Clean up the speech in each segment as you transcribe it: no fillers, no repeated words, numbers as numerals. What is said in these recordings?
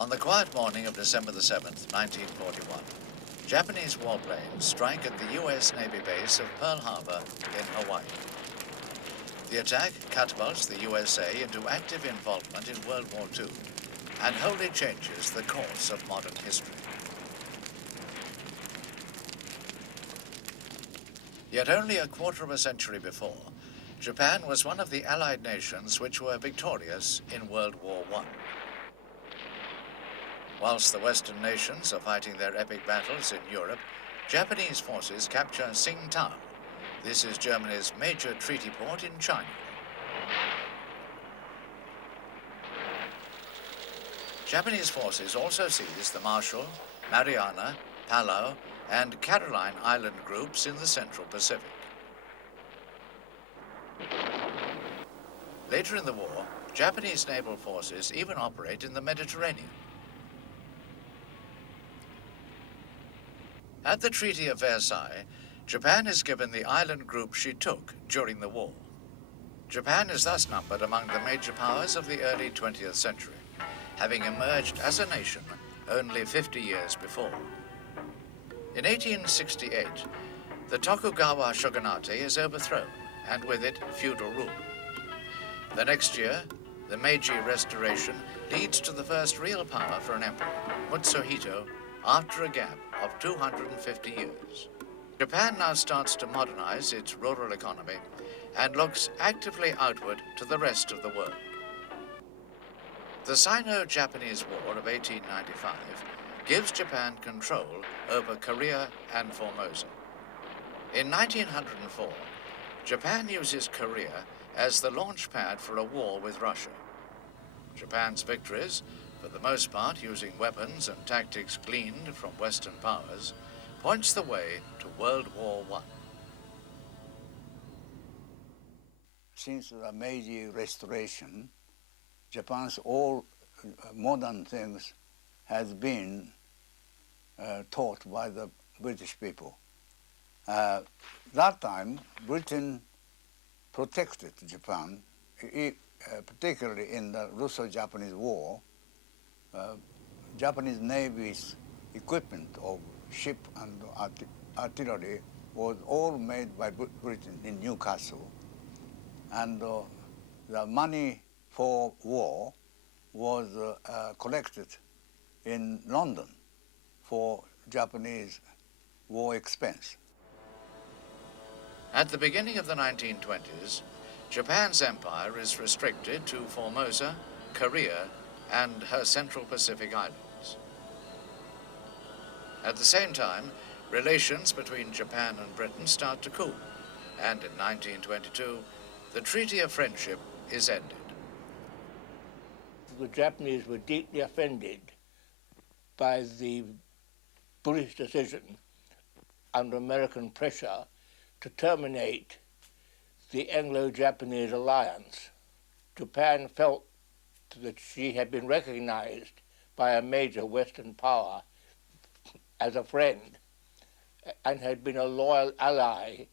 On the quiet morning of December the 7th, 1941, Japanese warplanes strike at the U.S. Navy base of Pearl Harbor in Hawaii. The attack catapults the USA into active involvement in World War II and wholly changes the course of modern history. Yet only a quarter of a century before, Japan was one of the Allied nations which were victorious in World War I. Whilst the Western nations are fighting their epic battles in Europe, Japanese forces capture Tsingtao. This is Germany's major treaty port in China. Japanese forces also seize the Marshall, Mariana, Palau, and Caroline Island groups in the Central Pacific. Later in the war, Japanese naval forces even operate in the Mediterranean. At the Treaty of Versailles, Japan is given the island group she took during the war. Japan is thus numbered among the major powers of the early 20th century, having emerged as a nation only 50 years before. In 1868, the Tokugawa shogunate is overthrown, and with it, feudal rule. The next year, the Meiji Restoration leads to the first real power for an emperor, Mutsuhito, after a gap of 250 years. Japan now starts to modernize its rural economy and looks actively outward to the rest of the world. The Sino-Japanese War of 1895 gives Japan control over Korea and Formosa. In 1904, Japan uses Korea as the launch pad for a war with Russia. Japan's victories, for the most part using weapons and tactics gleaned from Western powers, points the way to World War I. Since the Meiji Restoration, Japan's all modern things has been taught by the British people. That time, Britain protected Japan, particularly in the Russo-Japanese War. Japanese Navy's equipment of ship and artillery was all made by Britain in Newcastle. And the money for war was collected in London for Japanese war expense. At the beginning of the 1920s, Japan's empire is restricted to Formosa, Korea, and her Central Pacific Islands. At the same time, relations between Japan and Britain start to cool, and in 1922, the Treaty of Friendship is ended. The Japanese were deeply offended by the British decision under American pressure to terminate the Anglo-Japanese alliance. Japan felt that she had been recognized by a major Western power as a friend and had been a loyal ally,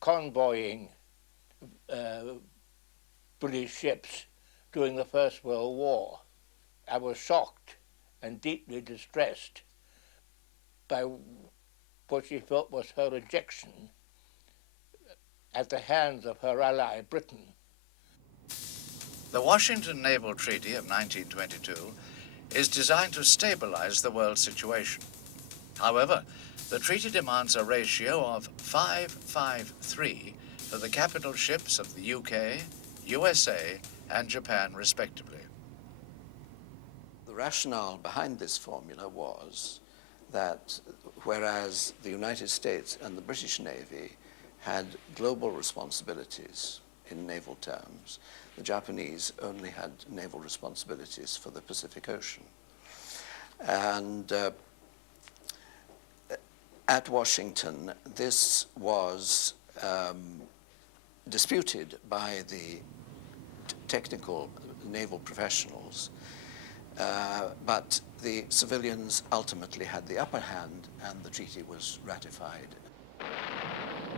convoying British ships during the First World War. I was shocked and deeply distressed by what she felt was her rejection at the hands of her ally, Britain. The Washington Naval Treaty of 1922 is designed to stabilize the world situation. However, the treaty demands a ratio of 5-5-3 for the capital ships of the UK, USA, and Japan, respectively. The rationale behind this formula was that whereas the United States and the British Navy had global responsibilities in naval terms, the Japanese only had naval responsibilities for the Pacific Ocean. And at Washington, this was disputed by the technical naval professionals, but the civilians ultimately had the upper hand and the treaty was ratified.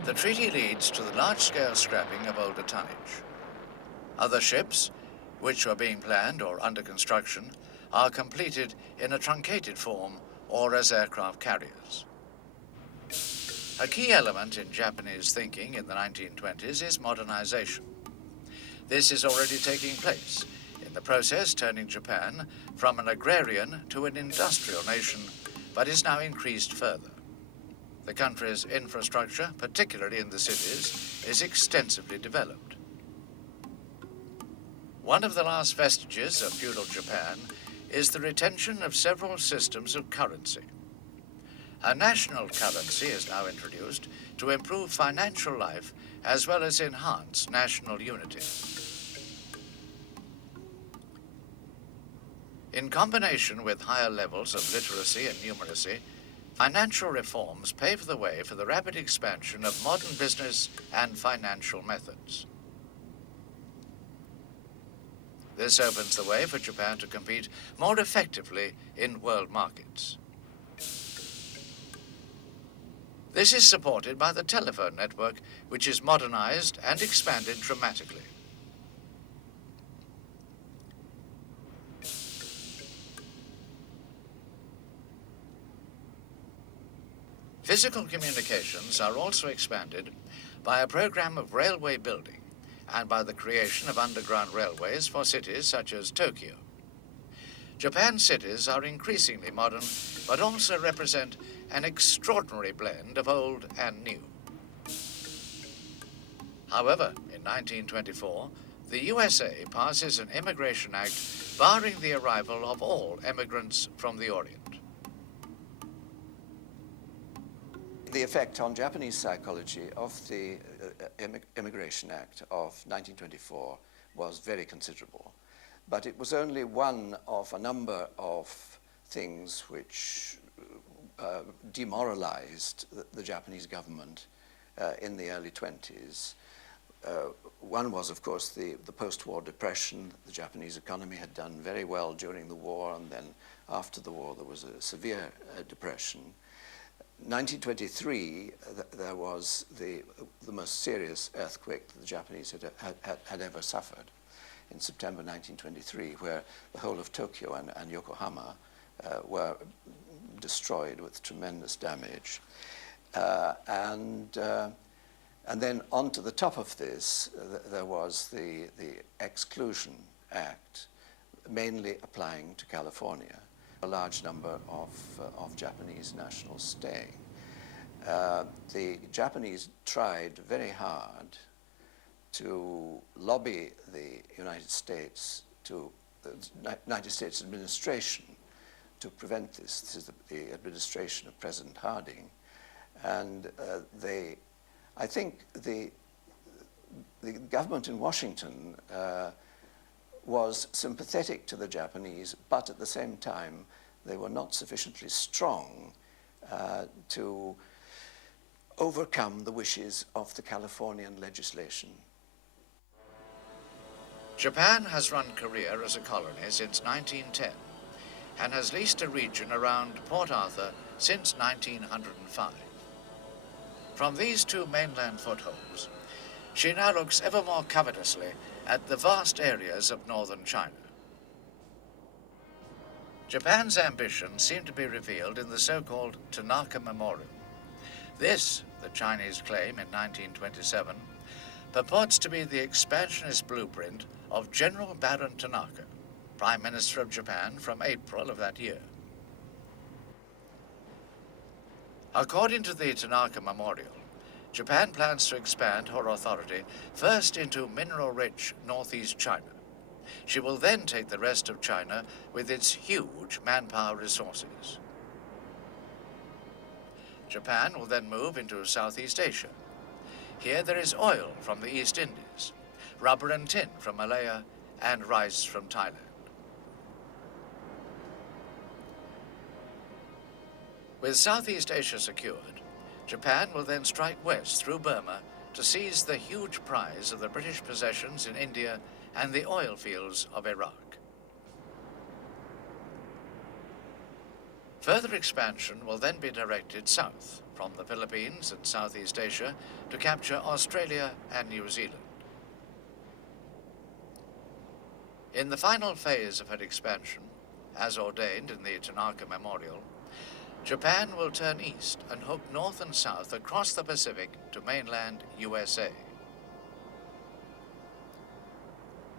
The treaty leads to the large-scale scrapping of older tonnage. Other ships, which were being planned or under construction, are completed in a truncated form or as aircraft carriers. A key element in Japanese thinking in the 1920s is modernization. This is already taking place, in the process turning Japan from an agrarian to an industrial nation, but is now increased further. The country's infrastructure, particularly in the cities, is extensively developed. One of the last vestiges of feudal Japan is the retention of several systems of currency. A national currency is now introduced to improve financial life as well as enhance national unity. In combination with higher levels of literacy and numeracy, financial reforms pave the way for the rapid expansion of modern business and financial methods. This opens the way for Japan to compete more effectively in world markets. This is supported by the telephone network, which is modernized and expanded dramatically. Physical communications are also expanded by a program of railway building and by the creation of underground railways for cities such as Tokyo. Japan's cities are increasingly modern, but also represent an extraordinary blend of old and new. However, in 1924, the USA passes an Immigration Act barring the arrival of all immigrants from the Orient. The effect on Japanese psychology of the Immigration Act of 1924 was very considerable. But it was only one of a number of things which demoralized the Japanese government in the early 20s. One was, of course, the post-war depression. The Japanese economy had done very well during the war, and then after the war there was a severe depression. 1923, there was the most serious earthquake that the Japanese had ever suffered in September 1923, where the whole of Tokyo and Yokohama were destroyed with tremendous damage. And then onto the top of this, there was the Exclusion Act, mainly applying to California. A large number of Japanese nationals staying. The Japanese tried very hard to lobby the United States administration to prevent this. This is the administration of President Harding, and I think the government in Washington was sympathetic to the Japanese, but at the same time they were not sufficiently strong to overcome the wishes of the Californian legislation. Japan has run Korea as a colony since 1910 and has leased a region around Port Arthur since 1905. From these two mainland footholds, she now looks ever more covetously at the vast areas of northern China. Japan's ambitions seem to be revealed in the so-called Tanaka Memorial. This, the Chinese claim in 1927, purports to be the expansionist blueprint of General Baron Tanaka, Prime Minister of Japan from April of that year. According to the Tanaka Memorial, Japan plans to expand her authority first into mineral-rich northeast China. She will then take the rest of China with its huge manpower resources. Japan will then move into Southeast Asia. Here there is oil from the East Indies, rubber and tin from Malaya, and rice from Thailand. With Southeast Asia secured, Japan will then strike west through Burma to seize the huge prize of the British possessions in India and the oil fields of Iraq. Further expansion will then be directed south from the Philippines and Southeast Asia to capture Australia and New Zealand. In the final phase of her expansion, as ordained in the Tanaka Memorial, Japan will turn east and hook north and south across the Pacific to mainland USA.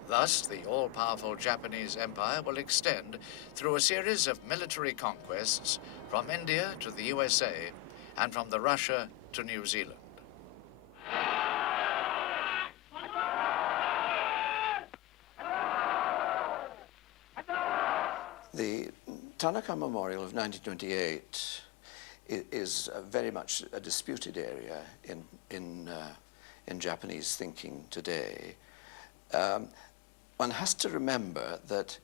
Thus, the all-powerful Japanese empire will extend through a series of military conquests from India to the USA and from the Russia to New Zealand. The Tanaka Memorial of 1928 is very much a disputed area in Japanese thinking today. One has to remember that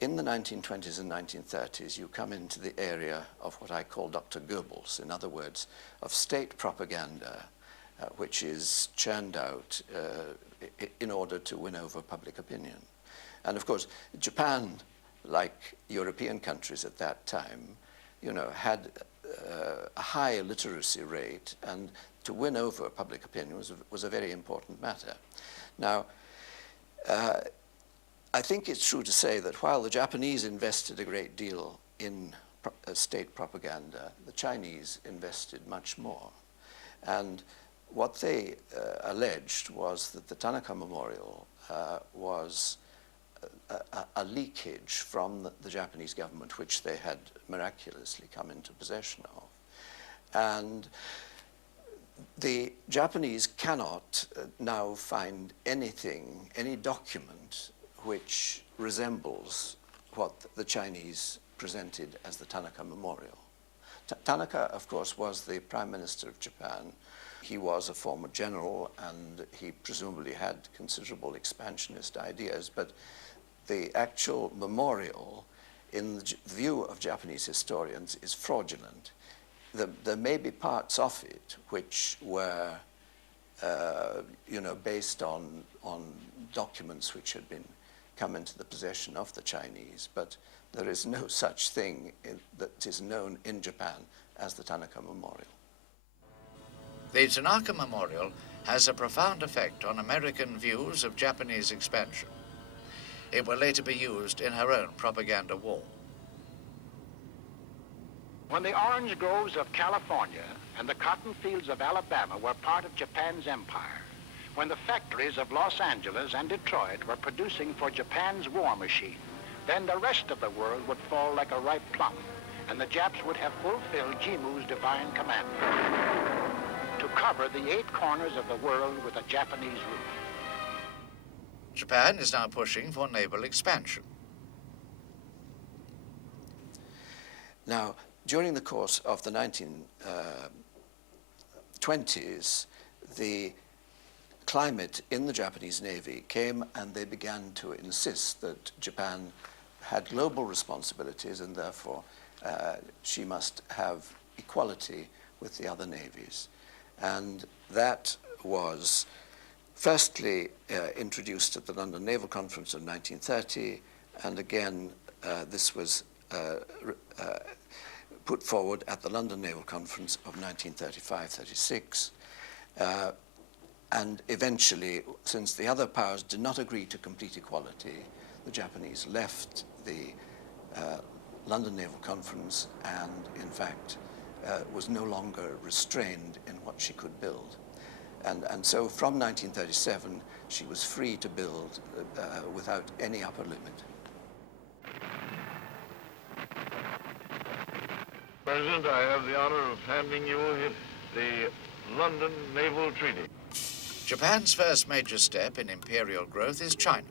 in the 1920s and 1930s, you come into the area of what I call Dr. Goebbels, in other words, of state propaganda, which is churned out in order to win over public opinion. And of course, Japan, like European countries at that time, had a high literacy rate, and to win over public opinion was a very important matter. Now, I think it's true to say that while the Japanese invested a great deal in state propaganda, the Chinese invested much more. And what they alleged was that the Tanaka Memorial was a leakage from the Japanese government, which they had miraculously come into possession of. And the Japanese cannot now find anything, any document, which resembles what the Chinese presented as the Tanaka Memorial. Tanaka, of course, was the Prime Minister of Japan. He was a former general, and he presumably had considerable expansionist ideas, but the actual memorial, in the view of Japanese historians, is fraudulent. There may be parts of it which were, based on documents which had come into the possession of the Chinese, but there is no such thing that is known in Japan as the Tanaka Memorial. The Tanaka Memorial has a profound effect on American views of Japanese expansion. It will later be used in her own propaganda war. When the orange groves of California and the cotton fields of Alabama were part of Japan's empire, when the factories of Los Angeles and Detroit were producing for Japan's war machine, then the rest of the world would fall like a ripe plum, and the Japs would have fulfilled Jimu's divine commandment to cover the 8 corners of the world with a Japanese roof. Japan is now pushing for naval expansion. Now, during the course of the 1920s, the climate in the Japanese Navy came, and they began to insist that Japan had global responsibilities, and therefore she must have equality with the other navies. And that was firstly introduced at the London Naval Conference of 1930, and again this was put forward at the London Naval Conference of 1935-36. And eventually, since the other powers did not agree to complete equality, the Japanese left the London Naval Conference and, in fact, was no longer restrained in what she could build. And so from 1937, she was free to build without any upper limit. President, I have the honor of handing you the London Naval Treaty. Japan's first major step in imperial growth is China,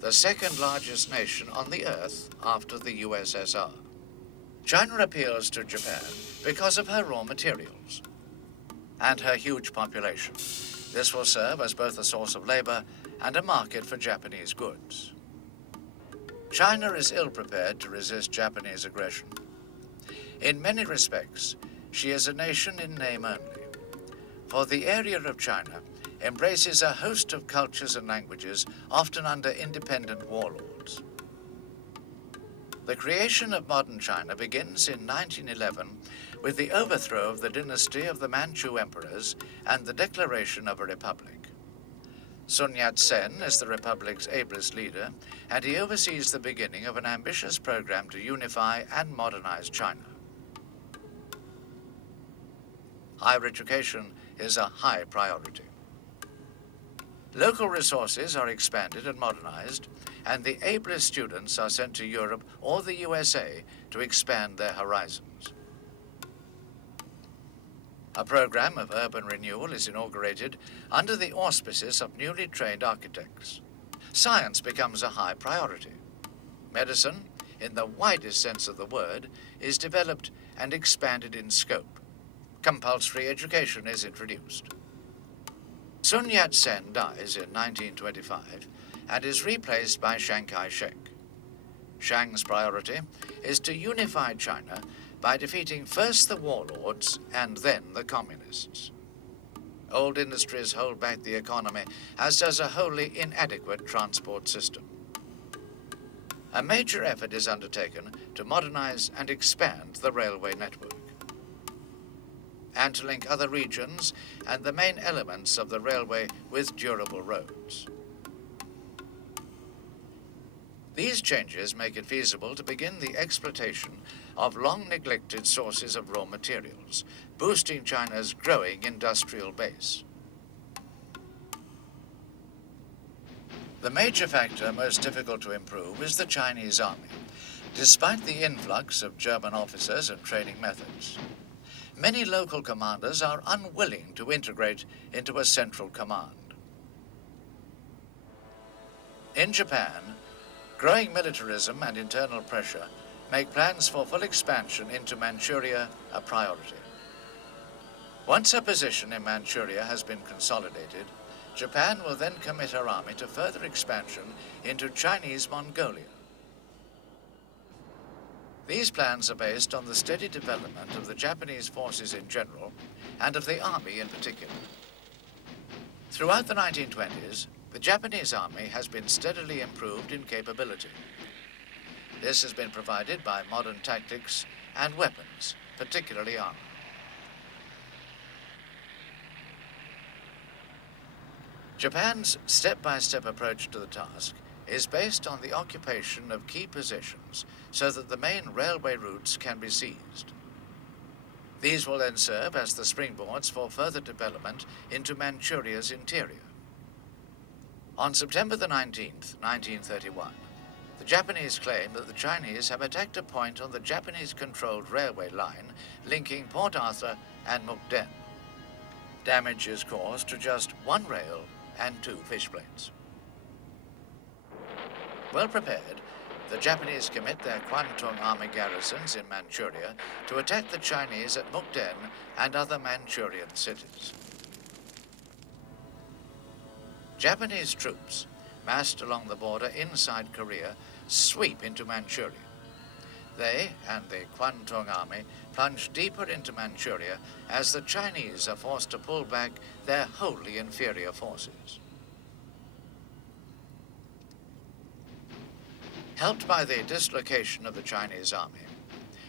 the second largest nation on the earth after the USSR. China appeals to Japan because of her raw materials and her huge population. This will serve as both a source of labor and a market for Japanese goods. China is ill-prepared to resist Japanese aggression. In many respects, she is a nation in name only, for the area of China embraces a host of cultures and languages, often under independent warlords. The creation of modern China begins in 1911 with the overthrow of the dynasty of the Manchu emperors and the declaration of a republic. Sun Yat-sen is the Republic's ablest leader, and he oversees the beginning of an ambitious program to unify and modernize China. Higher education is a high priority. Local resources are expanded and modernized, and the ablest students are sent to Europe or the USA to expand their horizons. A program of urban renewal is inaugurated under the auspices of newly trained architects. Science becomes a high priority. Medicine, in the widest sense of the word, is developed and expanded in scope. Compulsory education is introduced. Sun Yat-sen dies in 1925 and is replaced by Chiang Kai-shek. Chiang's priority is to unify China by defeating first the warlords and then the communists. Old industries hold back the economy, as does a wholly inadequate transport system. A major effort is undertaken to modernize and expand the railway network, and to link other regions and the main elements of the railway with durable roads. These changes make it feasible to begin the exploitation of long-neglected sources of raw materials, boosting China's growing industrial base. The major factor most difficult to improve is the Chinese army, despite the influx of German officers and training methods. Many local commanders are unwilling to integrate into a central command. In Japan, growing militarism and internal pressure make plans for full expansion into Manchuria a priority. Once her position in Manchuria has been consolidated, Japan will then commit her army to further expansion into Chinese Mongolia. These plans are based on the steady development of the Japanese forces in general and of the army in particular. Throughout the 1920s, the Japanese army has been steadily improved in capability. This has been provided by modern tactics and weapons, particularly armor. Japan's step-by-step approach to the task is based on the occupation of key positions so that the main railway routes can be seized. These will then serve as the springboards for further development into Manchuria's interior. On September the 19th, 1931, the Japanese claim that the Chinese have attacked a point on the Japanese-controlled railway line linking Port Arthur and Mukden. Damage is caused to just one rail and 2 fish plates. Well prepared, the Japanese commit their Kwantung army garrisons in Manchuria to attack the Chinese at Mukden and other Manchurian cities. Japanese troops, massed along the border inside Korea, sweep into Manchuria. They and the Kwantung army plunge deeper into Manchuria as the Chinese are forced to pull back their wholly inferior forces. Helped by the dislocation of the Chinese army,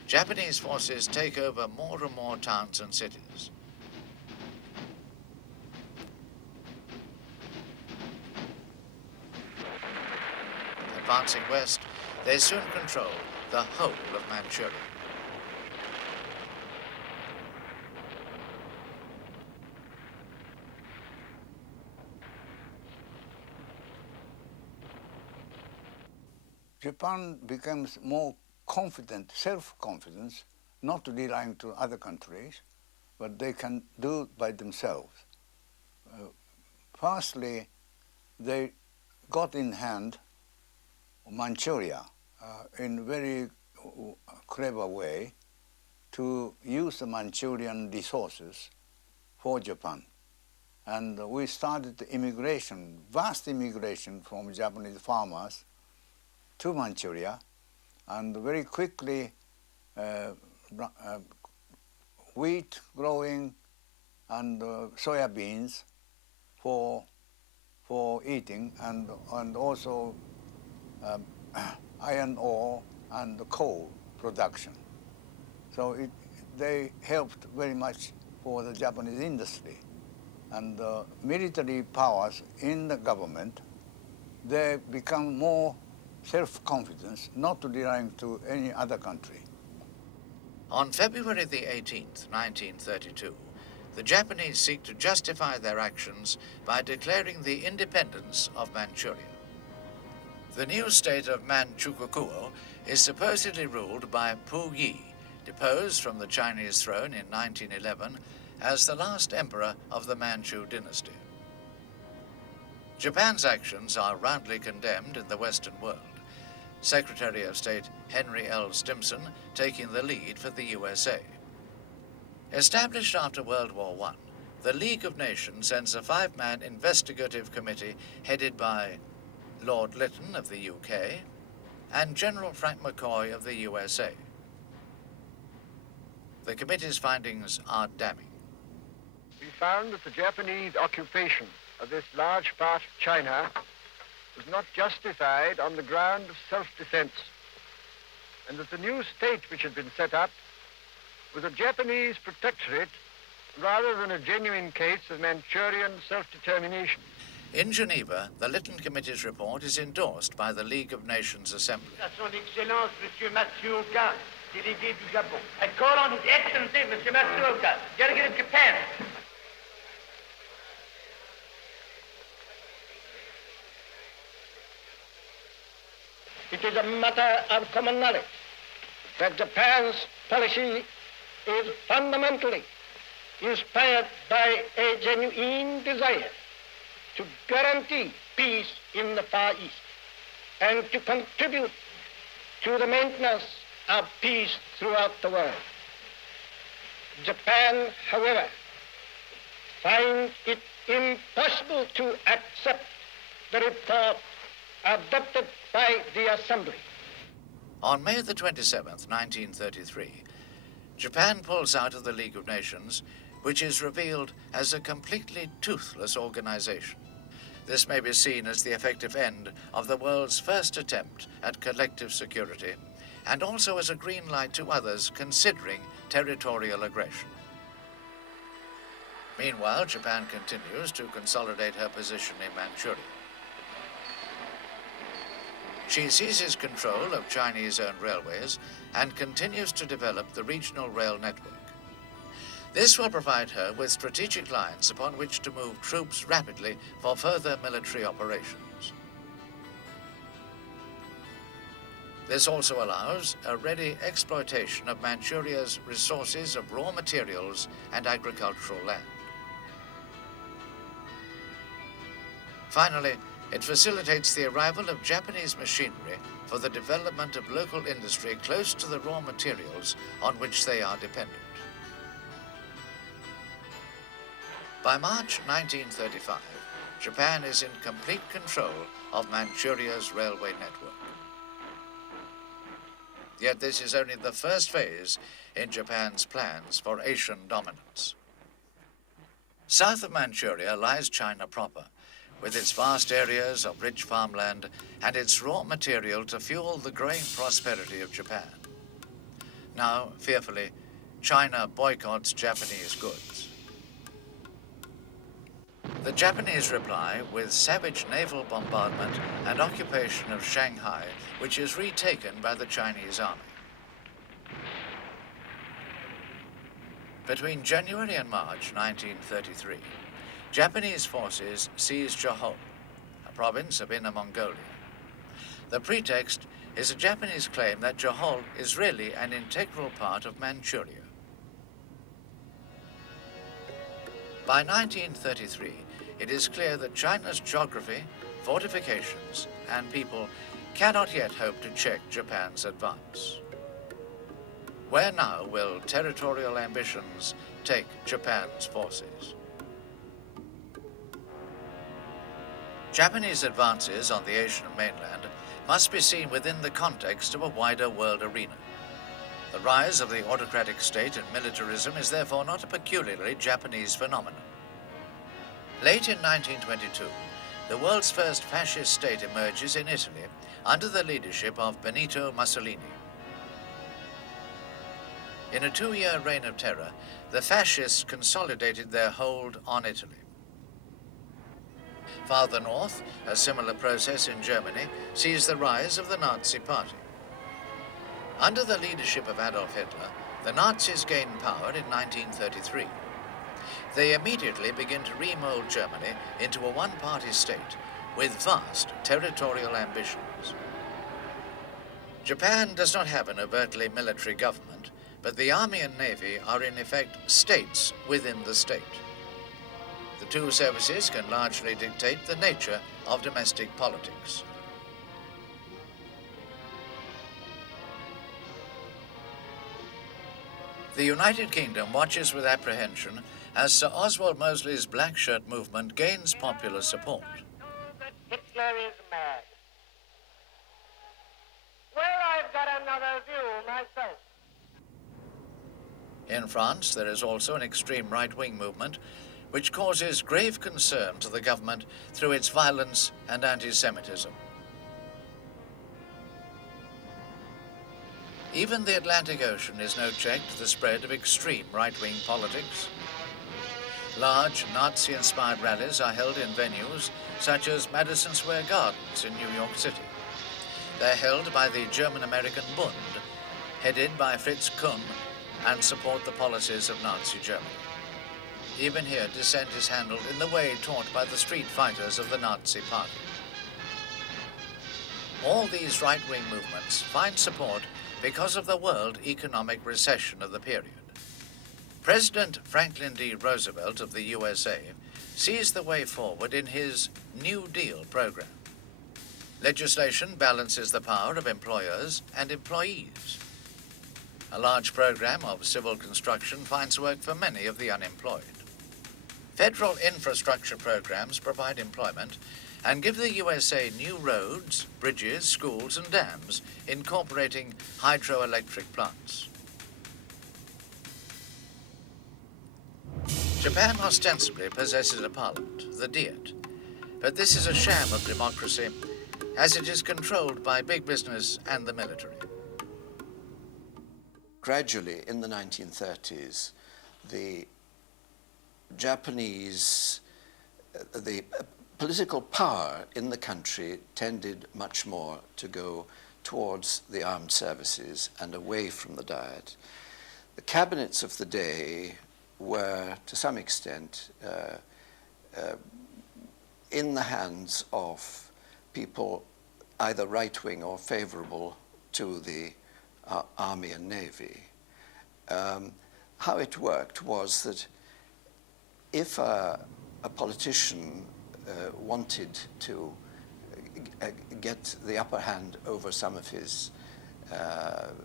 Japanese forces take over more and more towns and cities. Advancing west, they soon control the whole of Manchuria. Japan becomes more confident, self-confidence, not relying to other countries, but they can do it by themselves. Firstly, they got in hand Manchuria in a very clever way to use the Manchurian resources for Japan. And we started the immigration, vast immigration from Japanese farmers to Manchuria, and very quickly wheat growing and soya beans for eating, and also iron ore and coal production. So they helped very much for the Japanese industry. and the military powers in the government, they become more self-confidence, not relying to any other country. On February the 18th, 1932, the Japanese seek to justify their actions by declaring the independence of Manchuria. The new state of Manchukuo is supposedly ruled by Pu Yi, deposed from the Chinese throne in 1911 as the last emperor of the Manchu dynasty. Japan's actions are roundly condemned in the Western world, Secretary of State Henry L. Stimson taking the lead for the USA. Established after World War I, the League of Nations sends a 5-man investigative committee headed by Lord Lytton of the UK and General Frank McCoy of the USA. The committee's findings are damning. We found that the Japanese occupation of this large part of China was not justified on the ground of self-defense, and that the new state which had been set up was a Japanese protectorate rather than a genuine case of Manchurian self-determination. In Geneva, the Lytton Committee's report is endorsed by the League of Nations Assembly. À son Excellence, Monsieur Matsuoka, délégué du Gabon. I call on His Excellency, Monsieur Matsuoka, delegate of Japan. It is a matter of common knowledge that Japan's policy is fundamentally inspired by a genuine desire to guarantee peace in the Far East and to contribute to the maintenance of peace throughout the world. Japan, however, finds it impossible to accept the report adopted by the Assembly. On May the 27th, 1933, Japan pulls out of the League of Nations, which is revealed as a completely toothless organization. This may be seen as the effective end of the world's first attempt at collective security, and also as a green light to others considering territorial aggression. Meanwhile, Japan continues to consolidate her position in Manchuria. She seizes control of Chinese-owned railways and continues to develop the regional rail network. This will provide her with strategic lines upon which to move troops rapidly for further military operations. This also allows a ready exploitation of Manchuria's resources of raw materials and agricultural land. Finally, it facilitates the arrival of Japanese machinery for the development of local industry close to the raw materials on which they are dependent. By March 1935, Japan is in complete control of Manchuria's railway network. Yet this is only the first phase in Japan's plans for Asian dominance. South of Manchuria lies China proper, with its vast areas of rich farmland and its raw material to fuel the growing prosperity of Japan. Now, fearfully, China boycotts Japanese goods. The Japanese reply with savage naval bombardment and occupation of Shanghai, which is retaken by the Chinese army. Between January and March 1933, Japanese forces seized Johor, a province of Inner Mongolia. The pretext is a Japanese claim that Johor is really an integral part of Manchuria. By 1933, it is clear that China's geography, fortifications, and people cannot yet hope to check Japan's advance. Where now will territorial ambitions take Japan's forces? Japanese advances on the Asian mainland must be seen within the context of a wider world arena. The rise of the autocratic state and militarism is therefore not a peculiarly Japanese phenomenon. Late in 1922, the world's first fascist state emerges in Italy under the leadership of Benito Mussolini. In a 2-year reign of terror, the fascists consolidated their hold on Italy. Farther north, a similar process in Germany sees the rise of the Nazi Party. Under the leadership of Adolf Hitler, the Nazis gain power in 1933. They immediately begin to remold Germany into a one-party state with vast territorial ambitions. Japan does not have an overtly military government, but the army and navy are in effect states within the state. The two services can largely dictate the nature of domestic politics. The United Kingdom watches with apprehension as Sir Oswald Mosley's Black Shirt movement gains popular support. Hitler is mad. Well, I've got another view myself. In France, there is also an extreme right-wing movement which causes grave concern to the government through its violence and anti-Semitism. Even the Atlantic Ocean is no check to the spread of extreme right-wing politics. Large Nazi-inspired rallies are held in venues such as Madison Square Gardens in New York City. They're held by the German-American Bund, headed by Fritz Kuhn, and support the policies of Nazi Germany. Even here, dissent is handled in the way taught by the street fighters of the Nazi Party. All these right-wing movements find support because of the world economic recession of the period. President Franklin D. Roosevelt of the USA sees the way forward in his New Deal program. Legislation balances the power of employers and employees. A large program of civil construction finds work for many of the unemployed. Federal infrastructure programs provide employment and give the USA new roads, bridges, schools, and dams incorporating hydroelectric plants. Japan ostensibly possesses a parliament, the Diet, but this is a sham of democracy as it is controlled by big business and the military. Gradually, in the 1930s, the Japanese, the political power in the country tended much more to go towards the armed services and away from the Diet. The cabinets of the day were, to some extent, in the hands of people either right-wing or favorable to the army and navy. How it worked was that if a politician wanted to get the upper hand over some of his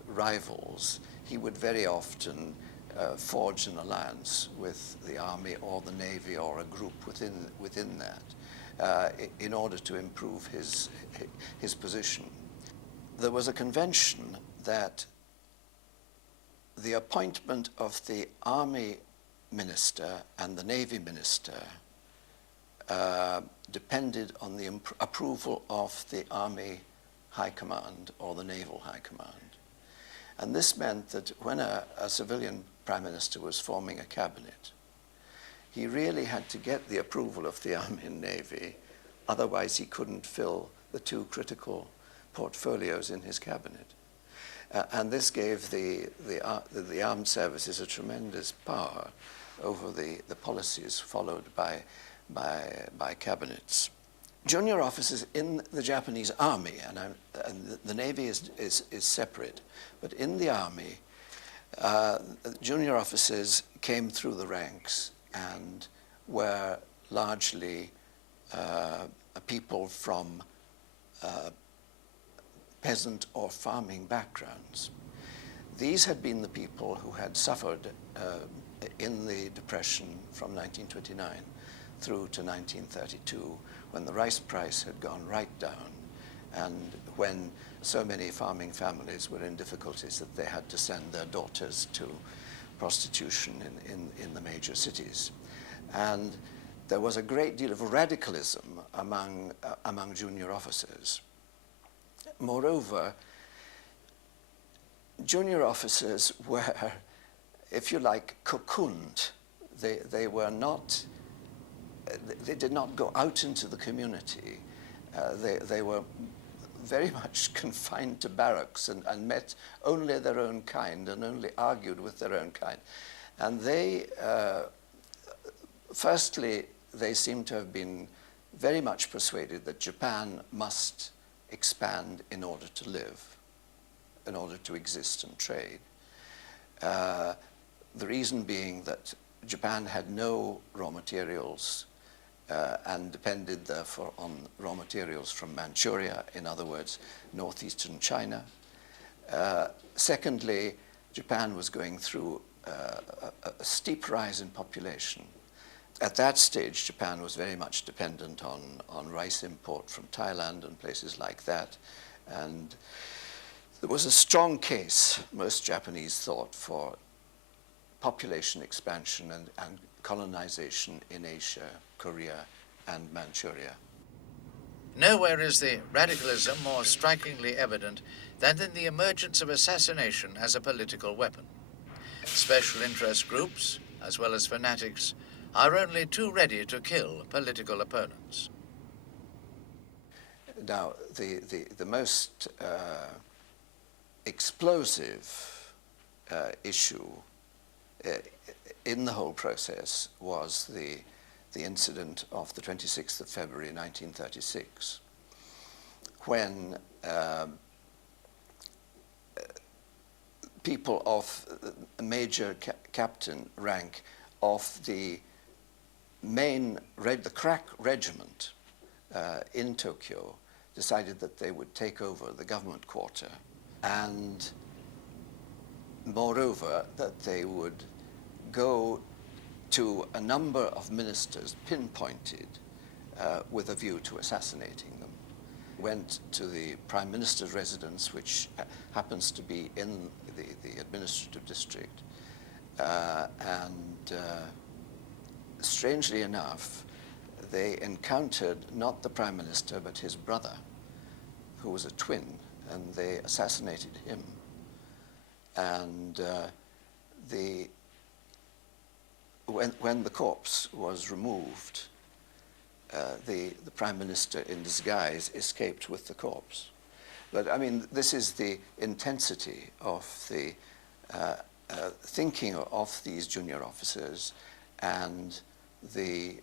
rivals, he would very often forge an alliance with the army or the navy or a group within that in order to improve his position. There was a convention that the appointment of the army minister and the navy minister depended on the approval of the army high command or the naval high command. And this meant that when a civilian prime minister was forming a cabinet, he really had to get the approval of the army and navy, otherwise he couldn't fill the two critical portfolios in his cabinet. And this gave the armed services a tremendous power over the policies followed by cabinets. Junior officers in the Japanese army, and the navy is separate, but in the army, junior officers came through the ranks and were largely people from peasant or farming backgrounds. These had been the people who had suffered in the Depression from 1929 through to 1932, when the rice price had gone right down and when so many farming families were in difficulties that they had to send their daughters to prostitution in the major cities. And there was a great deal of radicalism among junior officers. Moreover, junior officers were, if you like, cocooned. They were not they did not go out into the community. They were very much confined to barracks and met only their own kind and only argued with their own kind. And they, firstly, they seem to have been very much persuaded that Japan must expand in order to live, in order to exist and trade. The reason being that Japan had no raw materials and depended therefore on raw materials from Manchuria, in other words, northeastern China. Secondly, Japan was going through a steep rise in population. At that stage, Japan was very much dependent on rice import from Thailand and places like that. And there was a strong case, most Japanese thought, for population expansion and colonization in Asia, Korea, and Manchuria. Nowhere is the radicalism more strikingly evident than in the emergence of assassination as a political weapon. Special interest groups, as well as fanatics, are only too ready to kill political opponents. Now, the most explosive issue in the whole process was the incident of the 26th of February 1936, when people of a major captain rank of the the crack regiment in Tokyo decided that they would take over the government quarter, and moreover that they would go to a number of ministers pinpointed with a view to assassinating them. Went to the Prime Minister's residence, which happens to be in the administrative district, and strangely enough, they encountered not the Prime Minister but his brother, who was a twin, and they assassinated him. And when the corpse was removed, the Prime Minister in disguise escaped with the corpse. But I mean, this is the intensity of the thinking of these junior officers and the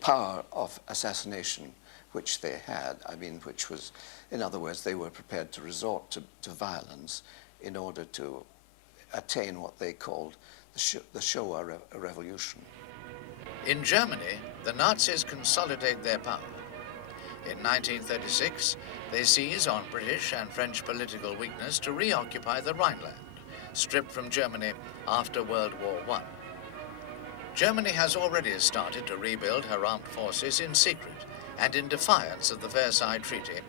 power of assassination which they had. I mean, which was, in other words, they were prepared to resort to violence in order to attain what they called the Showa Revolution. In Germany, the Nazis consolidate their power. In 1936, they seize on British and French political weakness to reoccupy the Rhineland, stripped from Germany after World War I. Germany has already started to rebuild her armed forces in secret and in defiance of the Versailles Treaty,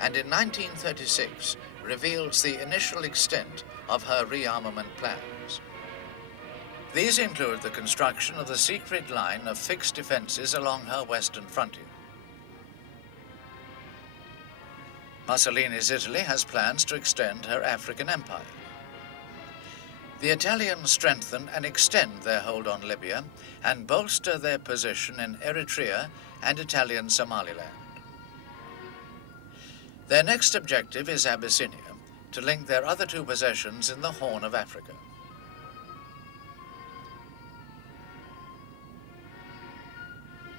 and in 1936 reveals the initial extent of her rearmament plans. These include the construction of the secret line of fixed defenses along her western frontier. Mussolini's Italy has plans to extend her African empire. The Italians strengthen and extend their hold on Libya and bolster their position in Eritrea and Italian Somaliland. Their next objective is Abyssinia, to link their other two possessions in the Horn of Africa.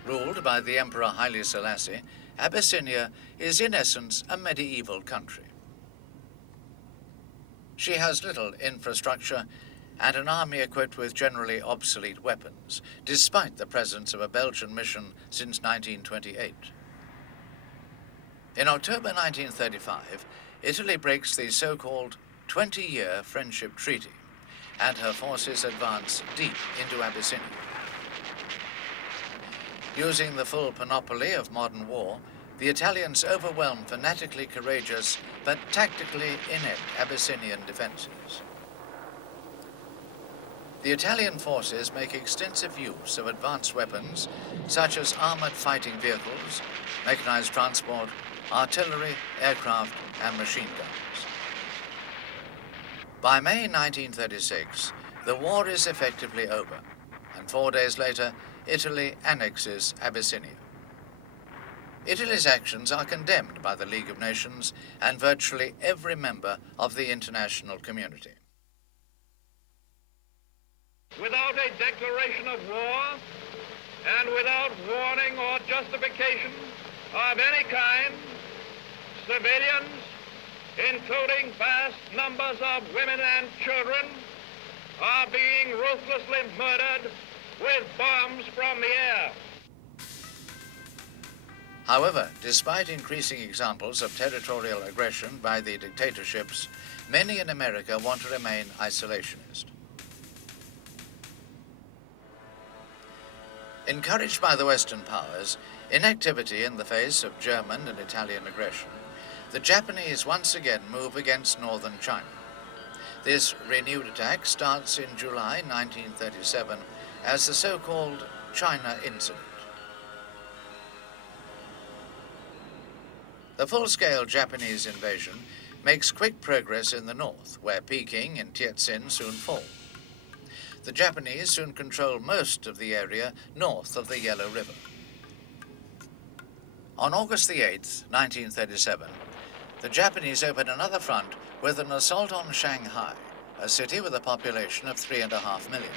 Ruled by the Emperor Haile Selassie, Abyssinia is in essence a medieval country. She has little infrastructure and an army equipped with generally obsolete weapons, despite the presence of a Belgian mission since 1928. In October 1935, Italy breaks the so-called 20-year friendship treaty, and her forces advance deep into Abyssinia. Using the full panoply of modern war, the Italians overwhelm fanatically courageous but tactically inept Abyssinian defenses. The Italian forces make extensive use of advanced weapons such as armored fighting vehicles, mechanized transport, artillery, aircraft, and machine guns. By May 1936, the war is effectively over, and 4 days later, Italy annexes Abyssinia. Italy's actions are condemned by the League of Nations and virtually every member of the international community. Without a declaration of war and without warning or justification of any kind, civilians, including vast numbers of women and children, are being ruthlessly murdered with bombs from the air. However, despite increasing examples of territorial aggression by the dictatorships, many in America want to remain isolationist. Encouraged by the Western powers, inactivity in the face of German and Italian aggression, the Japanese once again move against northern China. This renewed attack starts in July 1937 as the so-called China Incident. The full-scale Japanese invasion makes quick progress in the north, where Peking and Tientsin soon fall. The Japanese soon control most of the area north of the Yellow River. On August the 8th, 1937, the Japanese open another front with an assault on Shanghai, a city with a population of 3.5 million.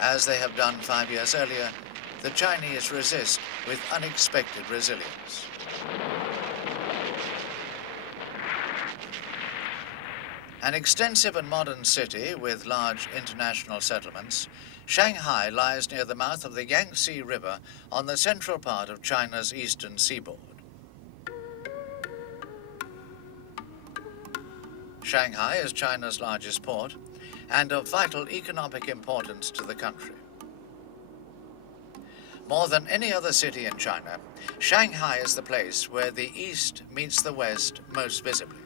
As they have done 5 years earlier, the Chinese resist with unexpected resilience. An extensive and modern city with large international settlements, Shanghai lies near the mouth of the Yangtze River on the central part of China's eastern seaboard. Shanghai is China's largest port and of vital economic importance to the country. More than any other city in China, Shanghai is the place where the East meets the West most visibly.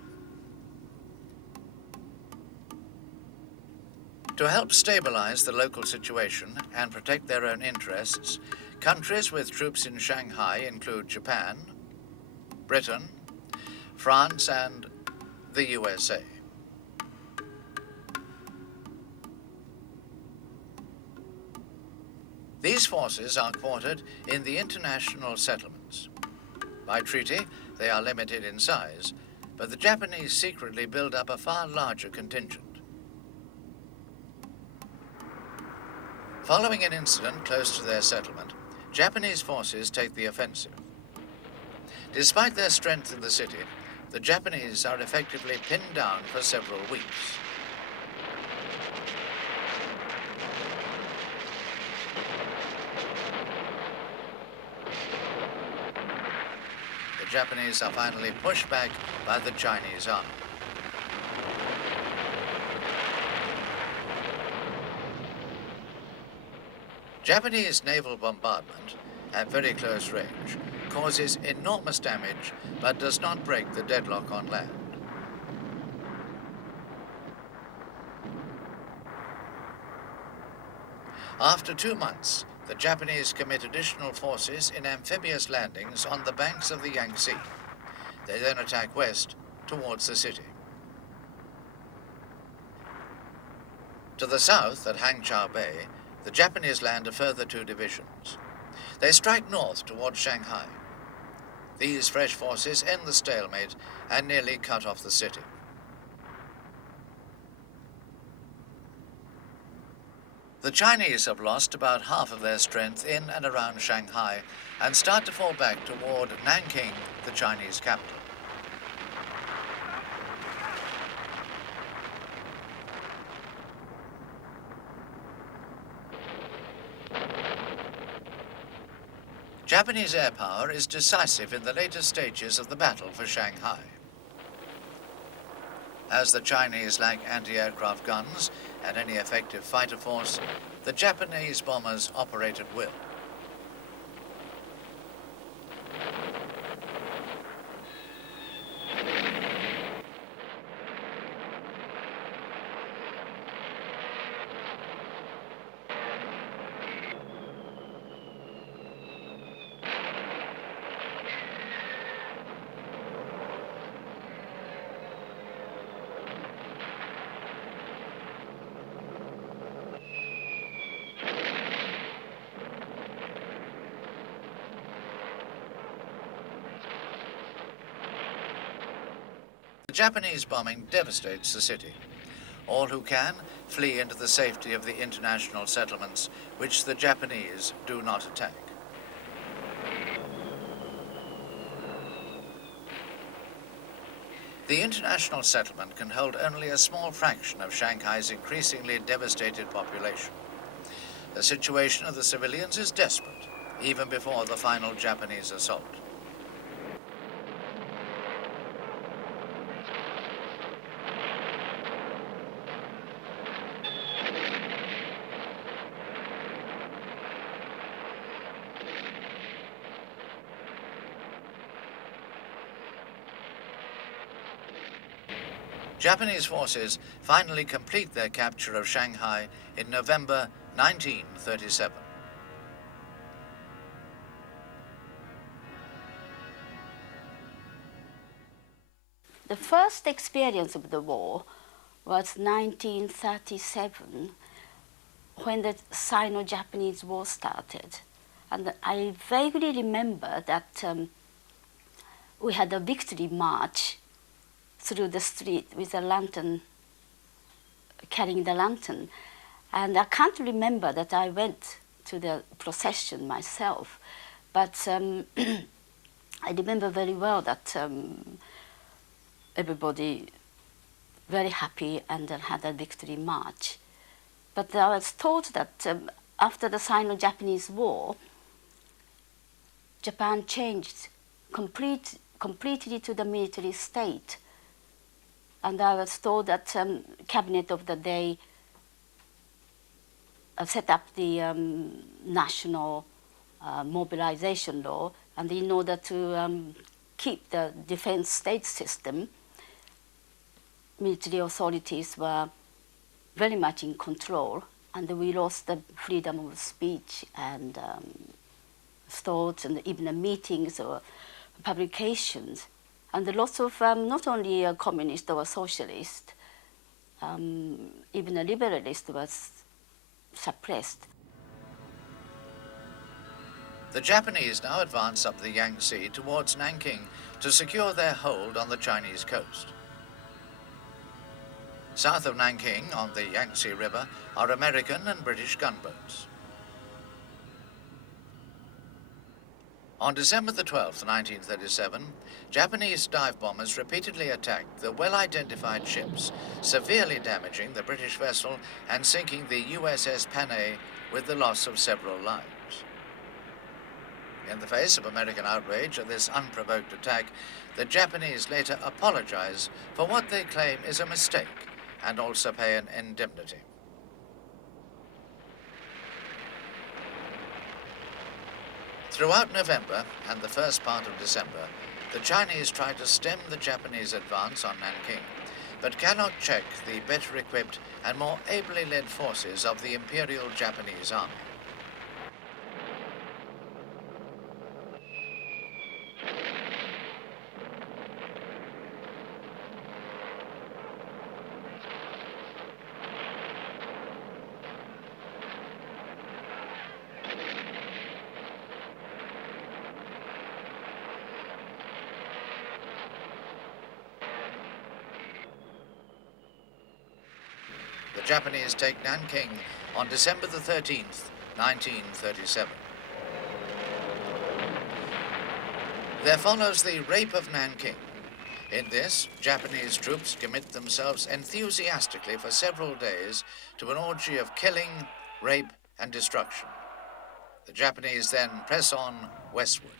To help stabilize the local situation and protect their own interests, countries with troops in Shanghai include Japan, Britain, France, and the USA. These forces are quartered in the international settlements. By treaty, they are limited in size, but the Japanese secretly build up a far larger contingent. Following an incident close to their settlement, Japanese forces take the offensive. Despite their strength in the city, the Japanese are effectively pinned down for several weeks. The Japanese are finally pushed back by the Chinese army. Japanese naval bombardment at very close range causes enormous damage but does not break the deadlock on land. After 2 months, the Japanese commit additional forces in amphibious landings on the banks of the Yangtze. They then attack west towards the city. To the south, at Hangzhou Bay, the Japanese land a further 2 divisions. They strike north towards Shanghai. These fresh forces end the stalemate and nearly cut off the city. The Chinese have lost about half of their strength in and around Shanghai and start to fall back toward Nanking, the Chinese capital. Japanese air power is decisive in the later stages of the battle for Shanghai. As the Chinese lack anti-aircraft guns and any effective fighter force, the Japanese bombers operate at will. The Japanese bombing devastates the city. All who can flee into the safety of the international settlements, which the Japanese do not attack. The international settlement can hold only a small fraction of Shanghai's increasingly devastated population. The situation of the civilians is desperate, even before the final Japanese assault. Japanese forces finally complete their capture of Shanghai in November 1937. The first experience of the war was 1937, when the Sino-Japanese War started. And I vaguely remember that we had a victory march through the street with a lantern, carrying the lantern. And I can't remember that I went to the procession myself, but I remember very well that everybody very happy and had a victory march. But I was told that after the Sino-Japanese War, Japan changed completely to the military state. And I was told that cabinet of the day set up the national mobilization law, and in order to keep the defense state system, military authorities were very much in control, and we lost the freedom of speech and thoughts and even meetings or publications. And lots of, not only a communist or a socialist, even a liberalist was suppressed. The Japanese now advance up the Yangtze towards Nanking to secure their hold on the Chinese coast. South of Nanking, on the Yangtze River, are American and British gunboats. On December the 12th, 1937, Japanese dive bombers repeatedly attacked the well-identified ships, severely damaging the British vessel and sinking the USS Panay with the loss of several lives. In the face of American outrage at this unprovoked attack, the Japanese later apologize for what they claim is a mistake and also pay an indemnity. Throughout November and the first part of December, the Chinese try to stem the Japanese advance on Nanking, but cannot check the better equipped and more ably led forces of the Imperial Japanese Army. The Japanese take Nanking on December the 13th, 1937. There follows the Rape of Nanking. In this, Japanese troops commit themselves enthusiastically for several days to an orgy of killing, rape, and destruction. The Japanese then press on westward.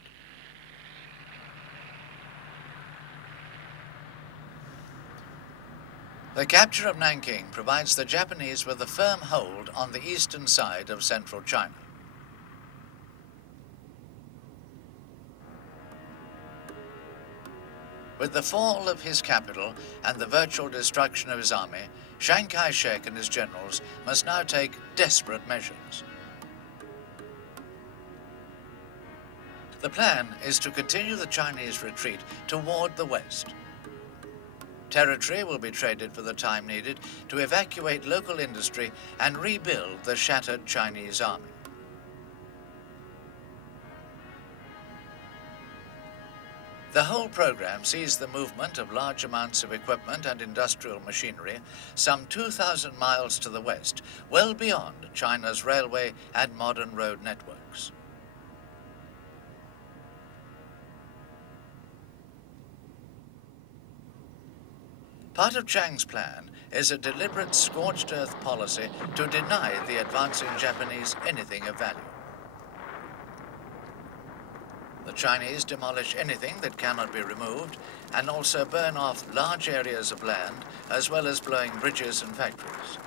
The capture of Nanking provides the Japanese with a firm hold on the eastern side of central China. With the fall of his capital and the virtual destruction of his army, Chiang Kai-shek and his generals must now take desperate measures. The plan is to continue the Chinese retreat toward the west. Territory will be traded for the time needed to evacuate local industry and rebuild the shattered Chinese army. The whole program sees the movement of large amounts of equipment and industrial machinery some 2,000 miles to the west, well beyond China's railway and modern road networks. Part of Chiang's plan is a deliberate scorched earth policy to deny the advancing Japanese anything of value. The Chinese demolish anything that cannot be removed and also burn off large areas of land as well as blowing bridges and factories.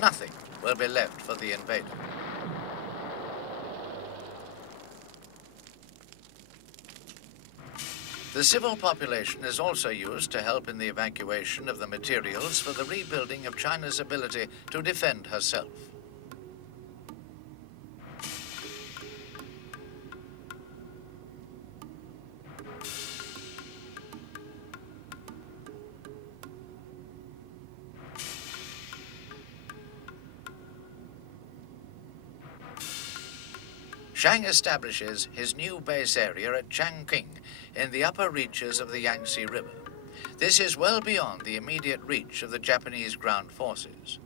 Nothing will be left for the invader. The civil population is also used to help in the evacuation of the materials for the rebuilding of China's ability to defend herself. Chiang establishes his new base area at Changqing in the upper reaches of the Yangtze River. This is well beyond the immediate reach of the Japanese ground forces.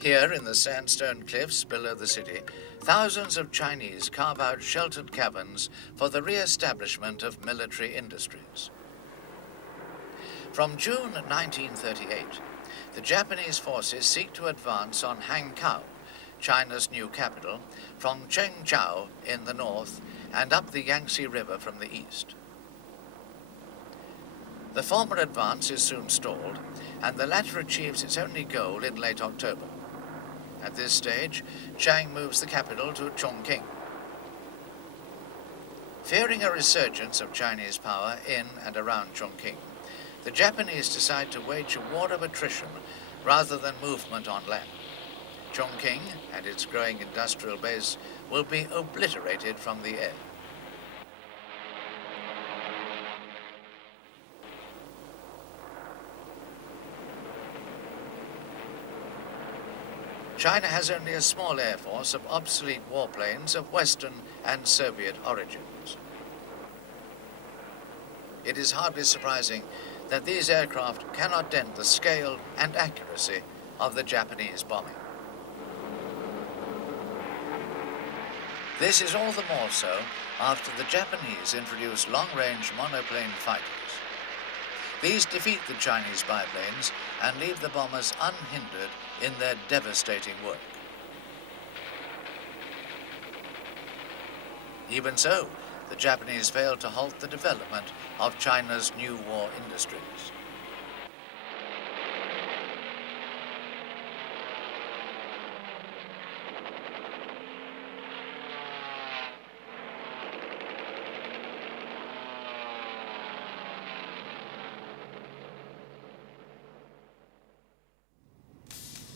Here in the sandstone cliffs below the city, thousands of Chinese carve out sheltered caverns for the re-establishment of military industries. From June 1938, the Japanese forces seek to advance on Hankow, China's new capital, from Chengchao in the north and up the Yangtze River from the east. The former advance is soon stalled, and the latter achieves its only goal in late October. At this stage, Chiang moves the capital to Chongqing. Fearing a resurgence of Chinese power in and around Chongqing, the Japanese decide to wage a war of attrition rather than movement on land. Chongqing and its growing industrial base will be obliterated from the air. China has only a small air force of obsolete warplanes of Western and Soviet origins. It is hardly surprising that these aircraft cannot dent the scale and accuracy of the Japanese bombing. This is all the more so after the Japanese introduced long-range monoplane fighters. These defeat the Chinese biplanes and leave the bombers unhindered in their devastating work. Even so, the Japanese failed to halt the development of China's new war industries.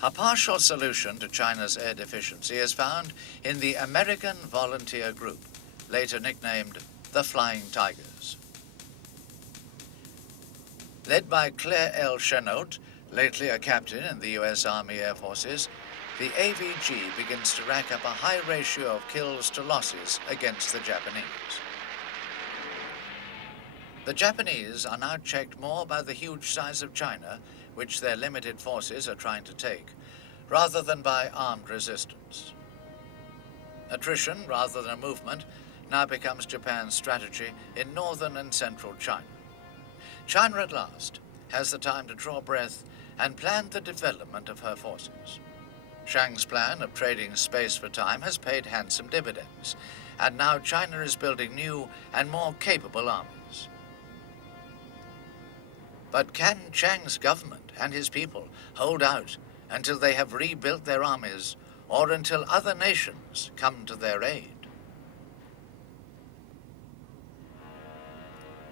A partial solution to China's air deficiency is found in the American Volunteer Group, later nicknamed the Flying Tigers. Led by Claire L. Chennault, lately a captain in the U.S. Army Air Forces, the AVG begins to rack up a high ratio of kills to losses against the Japanese. The Japanese are now checked more by the huge size of China, which their limited forces are trying to take, rather than by armed resistance. Attrition, rather than a movement, now becomes Japan's strategy in northern and central China. China at last has the time to draw breath and plan the development of her forces. Chiang's plan of trading space for time has paid handsome dividends, and now China is building new and more capable armies. But can Chiang's government and his people hold out until they have rebuilt their armies or until other nations come to their aid?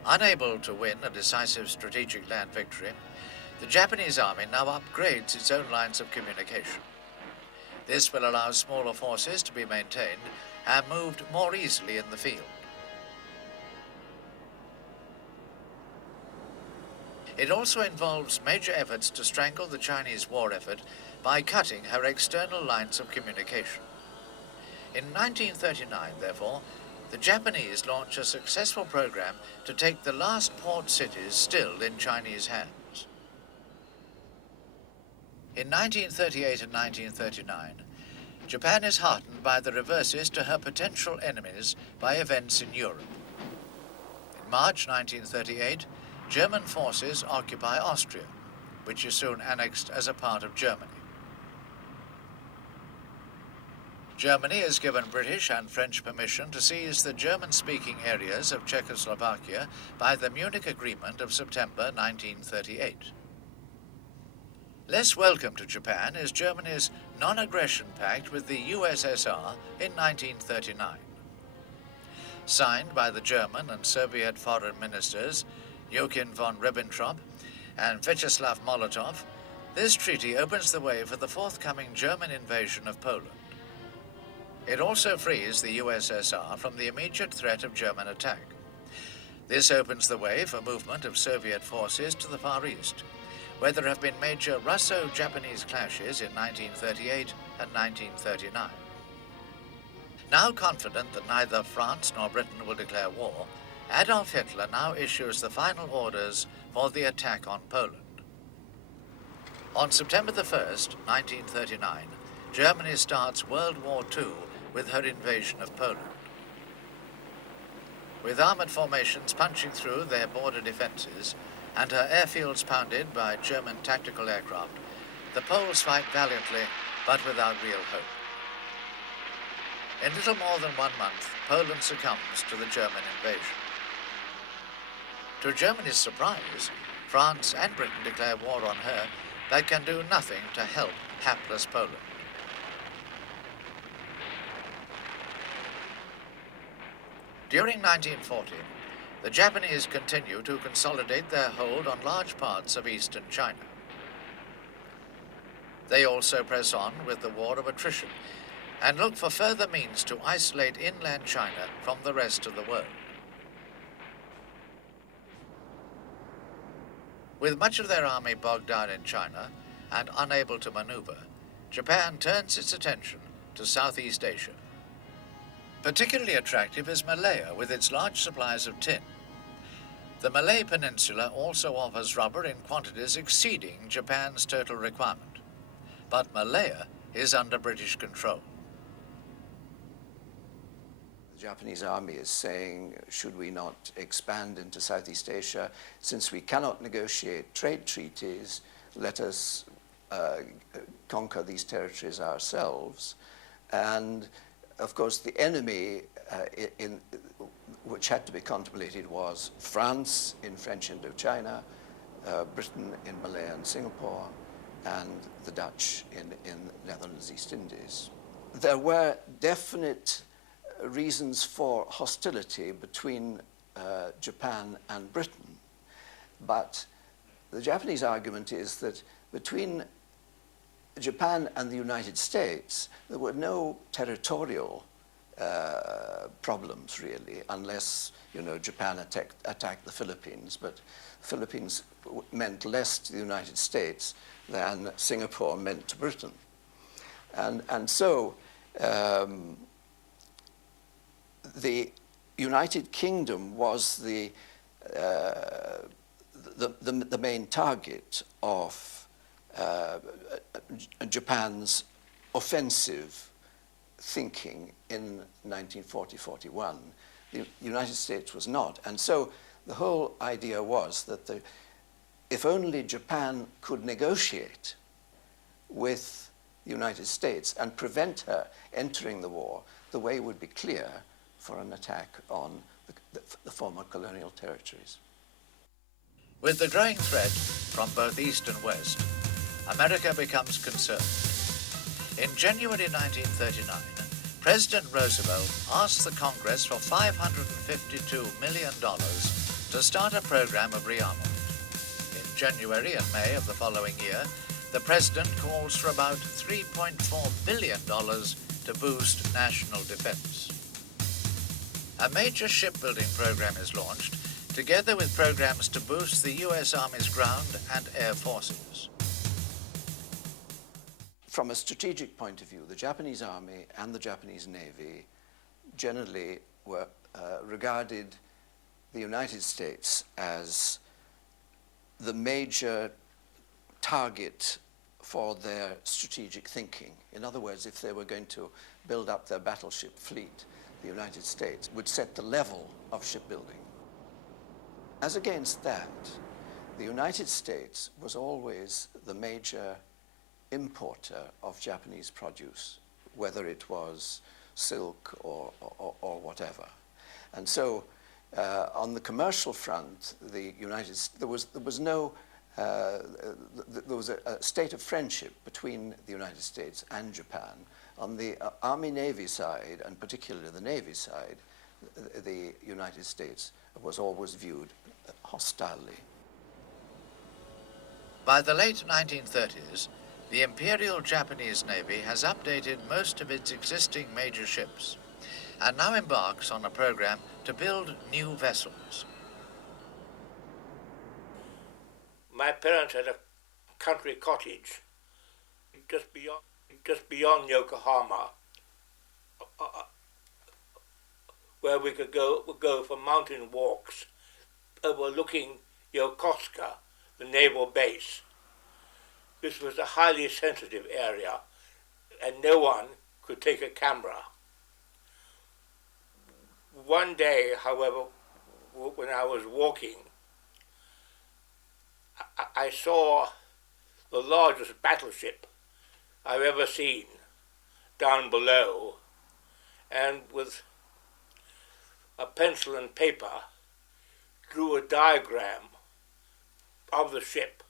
Unable to win a decisive strategic land victory, the Japanese army now upgrades its own lines of communication. This will allow smaller forces to be maintained and moved more easily in the field. It also involves major efforts to strangle the Chinese war effort by cutting her external lines of communication. In 1939, therefore, the Japanese launched a successful program to take the last port cities still in Chinese hands. In 1938 and 1939, Japan is heartened by the reverses to her potential enemies by events in Europe. In March 1938, German forces occupy Austria, which is soon annexed as a part of Germany. Germany is given British and French permission to seize the German-speaking areas of Czechoslovakia by the Munich Agreement of September 1938. Less welcome to Japan is Germany's non-aggression pact with the USSR in 1939. Signed by the German and Soviet foreign ministers Joachim von Ribbentrop and Vyacheslav Molotov, this treaty opens the way for the forthcoming German invasion of Poland. It also frees the USSR from the immediate threat of German attack. This opens the way for movement of Soviet forces to the Far East, where there have been major Russo-Japanese clashes in 1938 and 1939. Now confident that neither France nor Britain will declare war, Adolf Hitler now issues the final orders for the attack on Poland. On September the 1st, 1939, Germany starts World War II with her invasion of Poland. With armored formations punching through their border defenses and her airfields pounded by German tactical aircraft, the Poles fight valiantly, but without real hope. In little more than 1 month, Poland succumbs to the German invasion. To Germany's surprise, France and Britain declare war on her, but can do nothing to help hapless Poland. During 1940, the Japanese continue to consolidate their hold on large parts of eastern China. They also press on with the war of attrition and look for further means to isolate inland China from the rest of the world. With much of their army bogged down in China and unable to maneuver, Japan turns its attention to Southeast Asia. Particularly attractive is Malaya with its large supplies of tin. The Malay Peninsula also offers rubber in quantities exceeding Japan's total requirement, but Malaya is under British control. The Japanese army is saying, should we not expand into Southeast Asia? Since we cannot negotiate trade treaties, let us conquer these territories ourselves. And of course, the enemy which had to be contemplated was France in French Indochina, Britain in Malaya and Singapore, and the Dutch in Netherlands East Indies. There were definite reasons for hostility between Japan and Britain, but the Japanese argument is that between Japan and the United States, there were no territorial problems really, unless, you know, Japan attacked the Philippines, but Philippines meant less to the United States than Singapore meant to Britain. And so the United Kingdom was the main target of Japan's offensive thinking in 1940-41. The United States was not. And so the whole idea was that if only Japan could negotiate with the United States and prevent her entering the war, the way would be clear for an attack on the former colonial territories. With the growing threat from both East and West, America becomes concerned. In January 1939, President Roosevelt asked the Congress for $552 million to start a program of rearmament. In January and May of the following year, the President calls for about $3.4 billion to boost national defense. A major shipbuilding program is launched, together with programs to boost the U.S. Army's ground and air forces. from a strategic point of view, the Japanese Army and the Japanese Navy generally were regarded the United States as the major target for their strategic thinking. In other words, if they were going to build up their battleship fleet, the United States would set the level of shipbuilding. As against that, the United States was always the major importer of Japanese produce, whether it was silk or whatever. And so on the commercial front, there was a state of friendship between the United States and Japan. On the Army-Navy side, and particularly the Navy side, the United States was always viewed hostilely. By the late 1930s, the Imperial Japanese Navy has updated most of its existing major ships and now embarks on a program to build new vessels. My parents had a country cottage just beyond Yokohama, where we could go for mountain walks overlooking Yokosuka, the naval base. This was a highly sensitive area, and no one could take a camera. One day, however, when I was walking, I saw the largest battleship I've ever seen down below, and with a pencil and paper drew a diagram of the ship,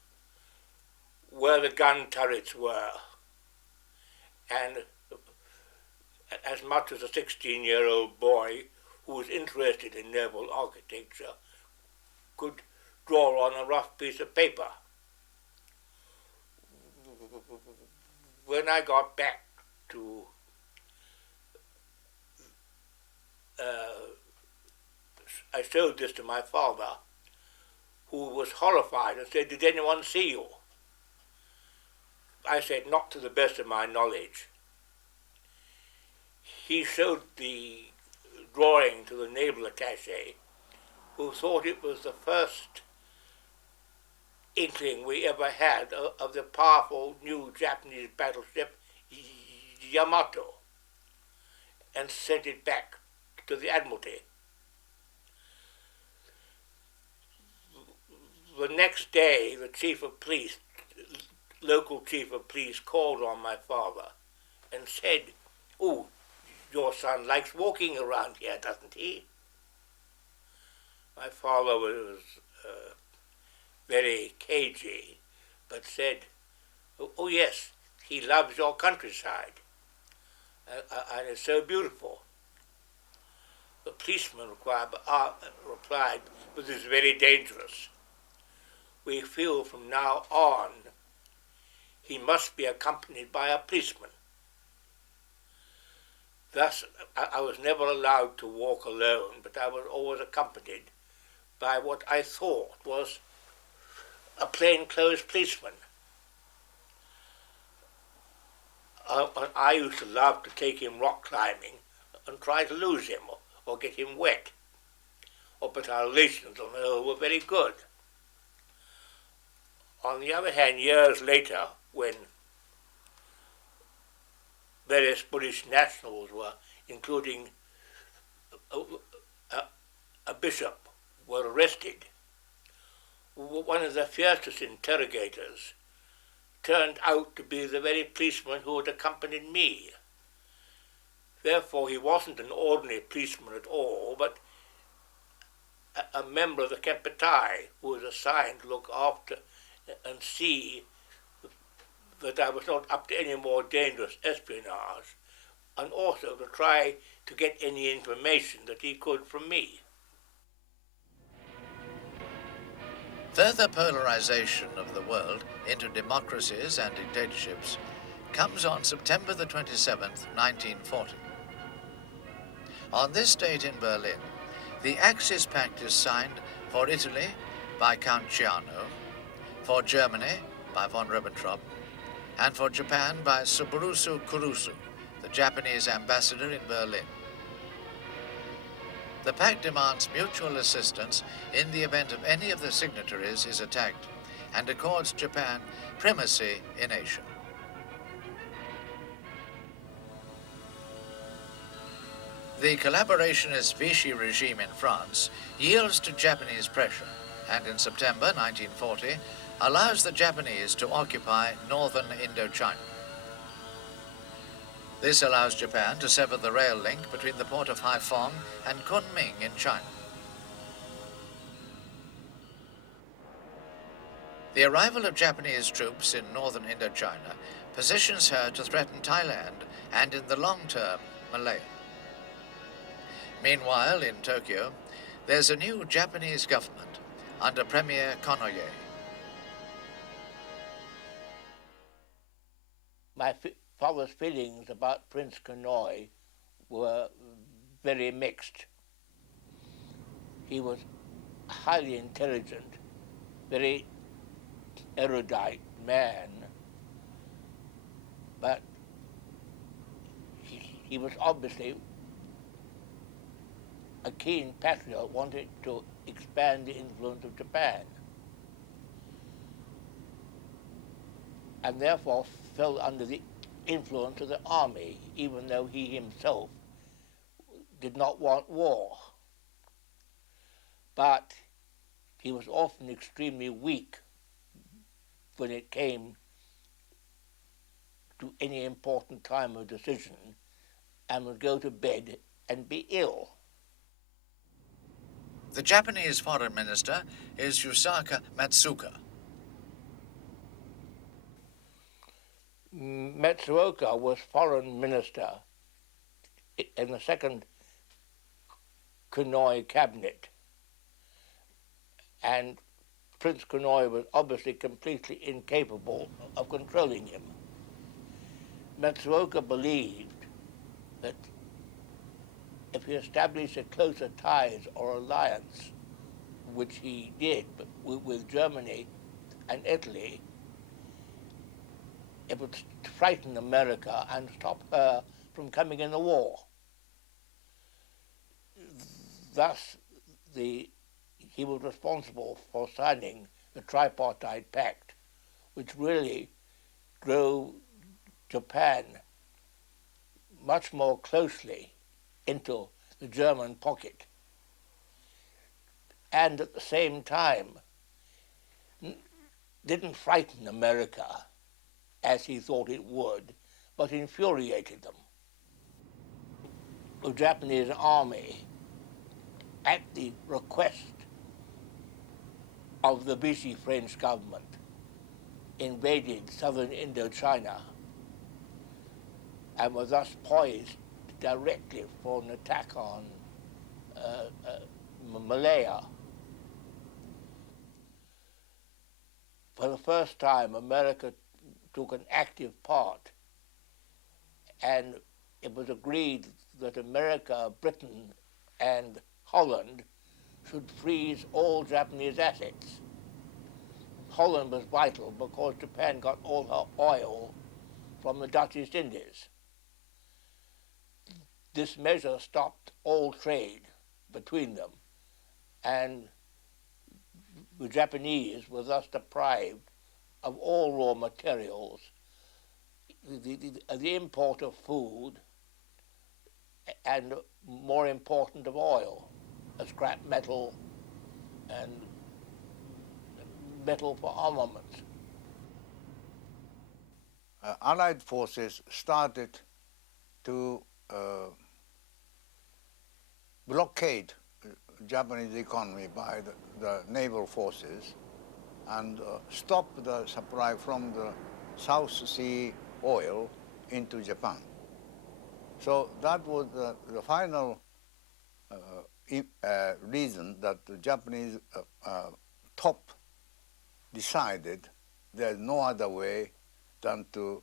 where the gun turrets were, and as much as a 16-year-old boy who was interested in naval architecture could draw on a rough piece of paper. When I got back to I showed this to my father, who was horrified and said, "Did anyone see you?" I said, "Not to the best of my knowledge." He showed the drawing to the naval attaché, who thought it was the first inkling we ever had of the powerful new Japanese battleship Yamato, and sent it back to the Admiralty. The next day, the local chief of police called on my father and said, "Oh, your son likes walking around here, doesn't he?" My father was very cagey, but said, "Oh yes, he loves your countryside, and it's so beautiful." The policeman replied, "This is very dangerous. We feel from now on he must be accompanied by a policeman." Thus, I was never allowed to walk alone, but I was always accompanied by what I thought was a plainclothes policeman. I used to love to take him rock climbing and try to lose him or get him wet. But our relations on the whole were very good. On the other hand, years later, when various British nationals were, including a bishop, were arrested, one of the fiercest interrogators turned out to be the very policeman who had accompanied me. Therefore, he wasn't an ordinary policeman at all, but a member of the Kempetai who was assigned to look after and see that I was not up to any more dangerous espionage, and also to try to get any information that he could from me. Further polarization of the world into democracies and dictatorships comes on September the 27th, 1940. On this date in Berlin, the Axis Pact is signed for Italy by Count Ciano, for Germany by von Ribbentrop, and for Japan by Subarusu Kurusu, the Japanese ambassador in Berlin. The pact demands mutual assistance in the event of any of the signatories is attacked and accords Japan primacy in Asia. The collaborationist Vichy regime in France yields to Japanese pressure and in September 1940 allows the Japanese to occupy northern Indochina. This allows Japan to sever the rail link between the port of Haiphong and Kunming in China. The arrival of Japanese troops in northern Indochina positions her to threaten Thailand and, in the long term, Malaya. Meanwhile, in Tokyo, there's a new Japanese government under Premier Konoye. My father's feelings about Prince Konoye were very mixed. He was a highly intelligent, very erudite man, but he was obviously a keen patriot, wanted to expand the influence of Japan, and therefore fell under the influence of the army, even though he himself did not want war. But he was often extremely weak when it came to any important time of decision, and would go to bed and be ill. The Japanese foreign minister is Yusaka Matsuoka. Matsuoka was foreign minister in the second Konoye cabinet, and Prince Konoye was obviously completely incapable of controlling him. Matsuoka believed that if he established a closer ties or alliance, which he did with Germany and Italy, it would frighten America and stop her from coming in the war. Thus, he was responsible for signing the Tripartite Pact, which really drove Japan much more closely into the German pocket, and at the same time didn't frighten America as he thought it would, but infuriated them. The Japanese army, at the request of the Vichy French government, invaded southern Indochina and was thus poised directly for an attack on Malaya. For the first time, America took an active part, and it was agreed that America, Britain, and Holland should freeze all Japanese assets. Holland was vital because Japan got all her oil from the Dutch East Indies. This measure stopped all trade between them, and the Japanese were thus deprived of all raw materials, the import of food, and more important of oil, scrap metal and metal for armaments. Allied forces started to blockade Japanese economy by the naval forces and stop the supply from the South Sea oil into Japan. So that was the final reason that the Japanese top decided there's no other way than to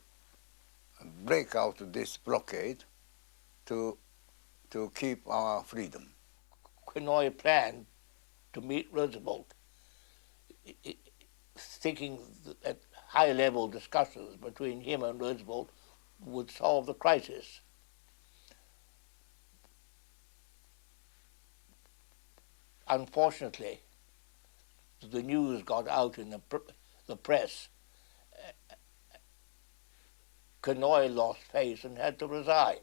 break out this blockade to keep our freedom. Konoye planned to meet Roosevelt, thinking that high-level discussions between him and Roosevelt would solve the crisis. Unfortunately, the news got out in the press. Kanoi lost face and had to resign.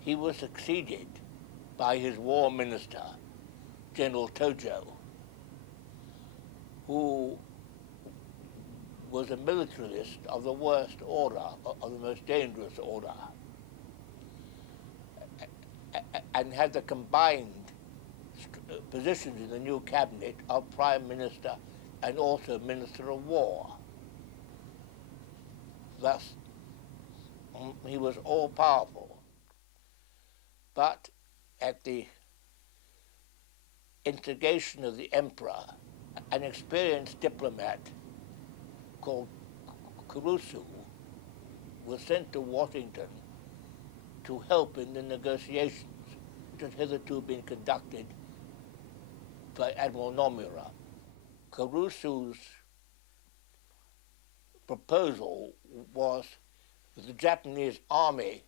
He was succeeded by his war minister, General Tojo, who was a militarist of the worst order, of the most dangerous order, and had the combined positions in the new cabinet of Prime Minister and also Minister of War. Thus, he was all-powerful. But at the instigation of the emperor, an experienced diplomat called Kurusu was sent to Washington to help in the negotiations, which had hitherto been conducted by Admiral Nomura. Kurusu's proposal was that the Japanese army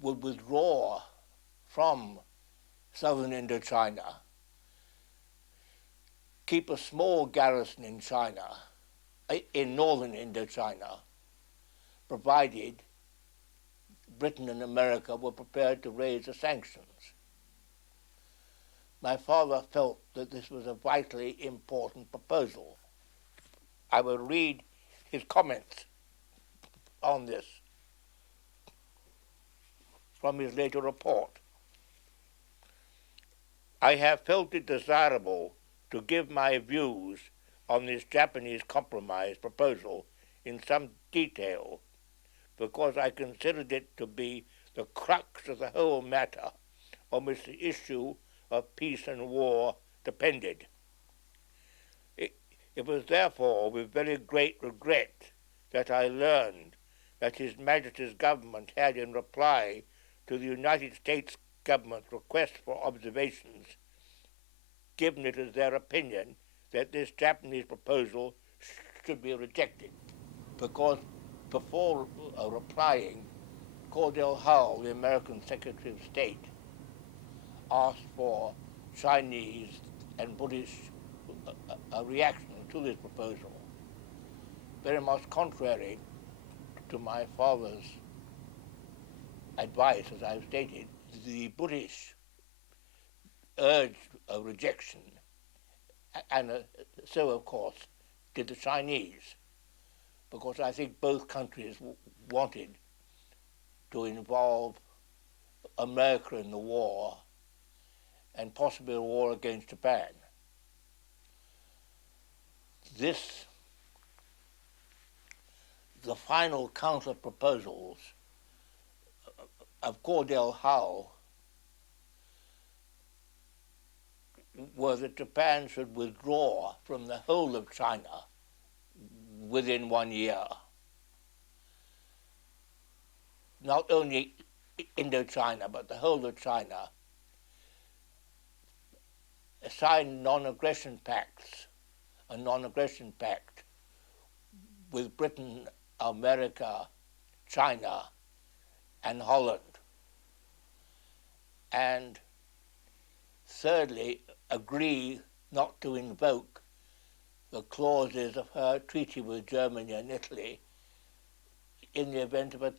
would withdraw from southern Indochina, keep a small garrison in China, in northern Indochina, provided Britain and America were prepared to raise the sanctions. My father felt that this was a vitally important proposal. I will read his comments on this from his later report. I have felt it desirable to give my views on this Japanese compromise proposal in some detail because I considered it to be the crux of the whole matter on which the issue of peace and war depended. It was therefore with very great regret that I learned that His Majesty's government had, in reply to the United States government's request for observations, given it as their opinion that this Japanese proposal should be rejected, because before replying, Cordell Hull, the American Secretary of State, asked for Chinese and British reaction to this proposal, very much contrary to my father's advice, as I've stated. The British urged a rejection, and so, of course, did the Chinese, because I think both countries wanted to involve America in the war and possibly a war against Japan. The final counter proposals of Cordell Hull were that Japan should withdraw from the whole of China within 1 year. Not only Indochina, but the whole of China. Sign non-aggression pacts, a non-aggression pact with Britain, America, China, and Holland. And thirdly, agree not to invoke the clauses of her treaty with Germany and Italy in the event of an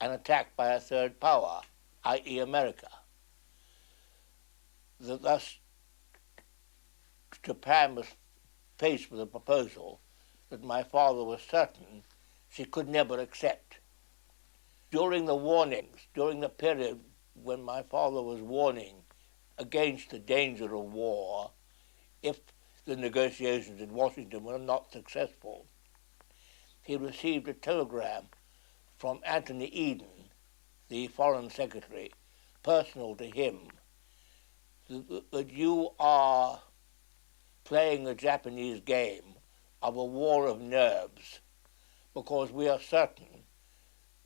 attack by a third power, i.e. America. Thus, Japan was faced with a proposal that my father was certain she could never accept. During the warnings, during the period when my father was warning against the danger of war if the negotiations in Washington were not successful, he received a telegram from Anthony Eden, the Foreign Secretary, personal to him, that you are playing the Japanese game of a war of nerves because we are certain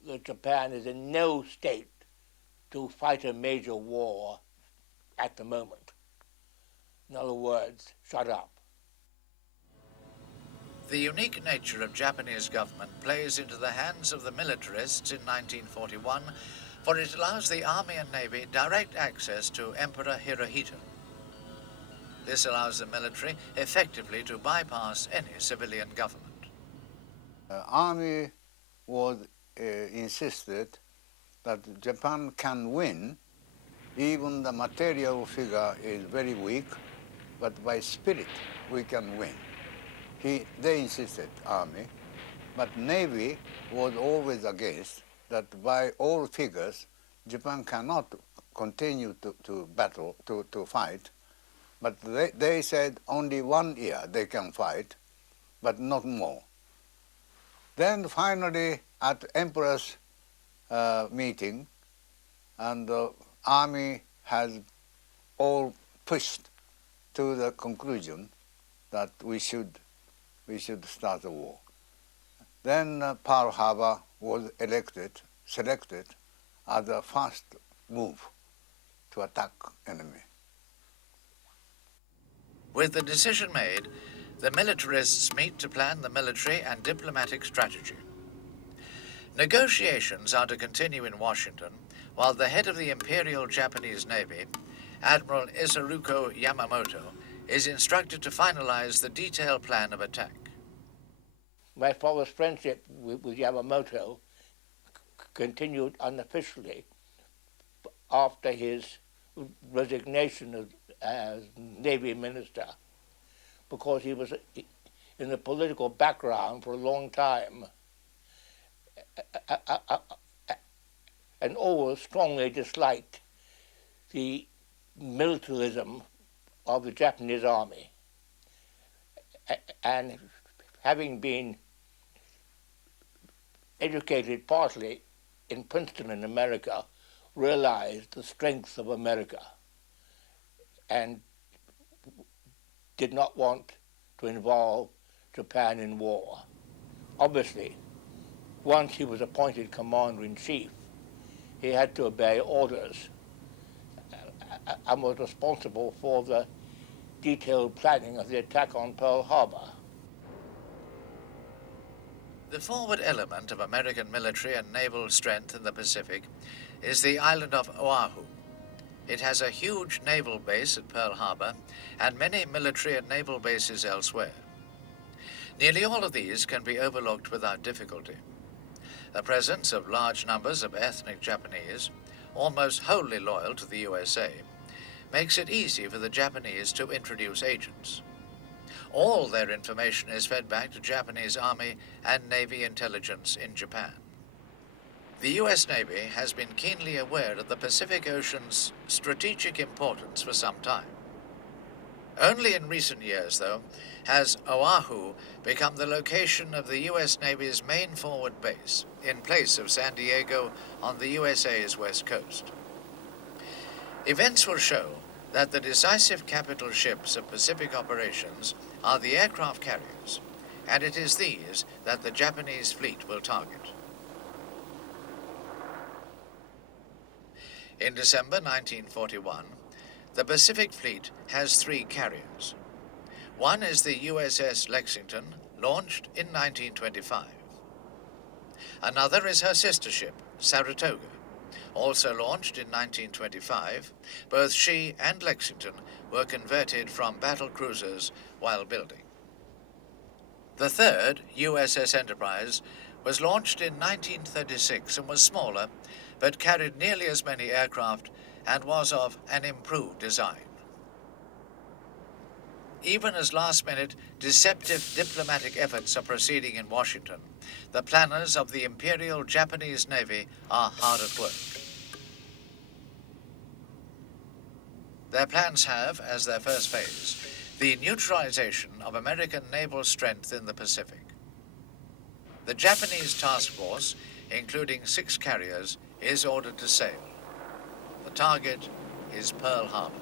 that Japan is in no state to fight a major war at the moment. In other words, shut up. The unique nature of Japanese government plays into the hands of the militarists in 1941, for it allows the Army and Navy direct access to Emperor Hirohito. This allows the military effectively to bypass any civilian government. Army was insisted that Japan can win, even the material figure is very weak, but by spirit we can win. They insisted, Army, but Navy was always against that. By all figures, Japan cannot continue to battle, to fight, but they said only 1 year they can fight, but not more. Then finally, at Emperor's meeting, and the Army has all pushed to the conclusion that we should start a war. Then Pearl Harbor was selected as the first move to attack enemy. With the decision made, the militarists meet to plan the military and diplomatic strategy. Negotiations are to continue in Washington, while the head of the Imperial Japanese Navy, Admiral Isoroku Yamamoto, is instructed to finalize the detailed plan of attack. My father's friendship with Yamamoto continued unofficially after his resignation as Navy Minister, because he was in the political background for a long time and always strongly disliked the militarism of the Japanese army. And having been educated partly in Princeton in America, realized the strength of America and did not want to involve Japan in war. Obviously, once he was appointed commander-in-chief, he had to obey orders and was responsible for the detailed planning of the attack on Pearl Harbor. The forward element of American military and naval strength in the Pacific is the island of Oahu. It has a huge naval base at Pearl Harbor and many military and naval bases elsewhere. Nearly all of these can be overlooked without difficulty. The presence of large numbers of ethnic Japanese, almost wholly loyal to the USA, makes it easy for the Japanese to introduce agents. All their information is fed back to Japanese Army and Navy intelligence in Japan. The U.S. Navy has been keenly aware of the Pacific Ocean's strategic importance for some time. Only in recent years, though, has Oahu become the location of the U.S. Navy's main forward base, in place of San Diego on the USA's west coast. Events will show that the decisive capital ships of Pacific operations are the aircraft carriers, and it is these that the Japanese fleet will target. In December 1941, the Pacific Fleet has 3 carriers. One is the USS Lexington, launched in 1925. Another is her sister ship, Saratoga, also launched in 1925. Both she and Lexington were converted from battle cruisers while building. The third, USS Enterprise, was launched in 1936 and was smaller, but carried nearly as many aircraft and was of an improved design. Even as last-minute, deceptive diplomatic efforts are proceeding in Washington, the planners of the Imperial Japanese Navy are hard at work. Their plans have, as their first phase, the neutralization of American naval strength in the Pacific. The Japanese task force, including 6 carriers, is ordered to sail. The target is Pearl Harbor.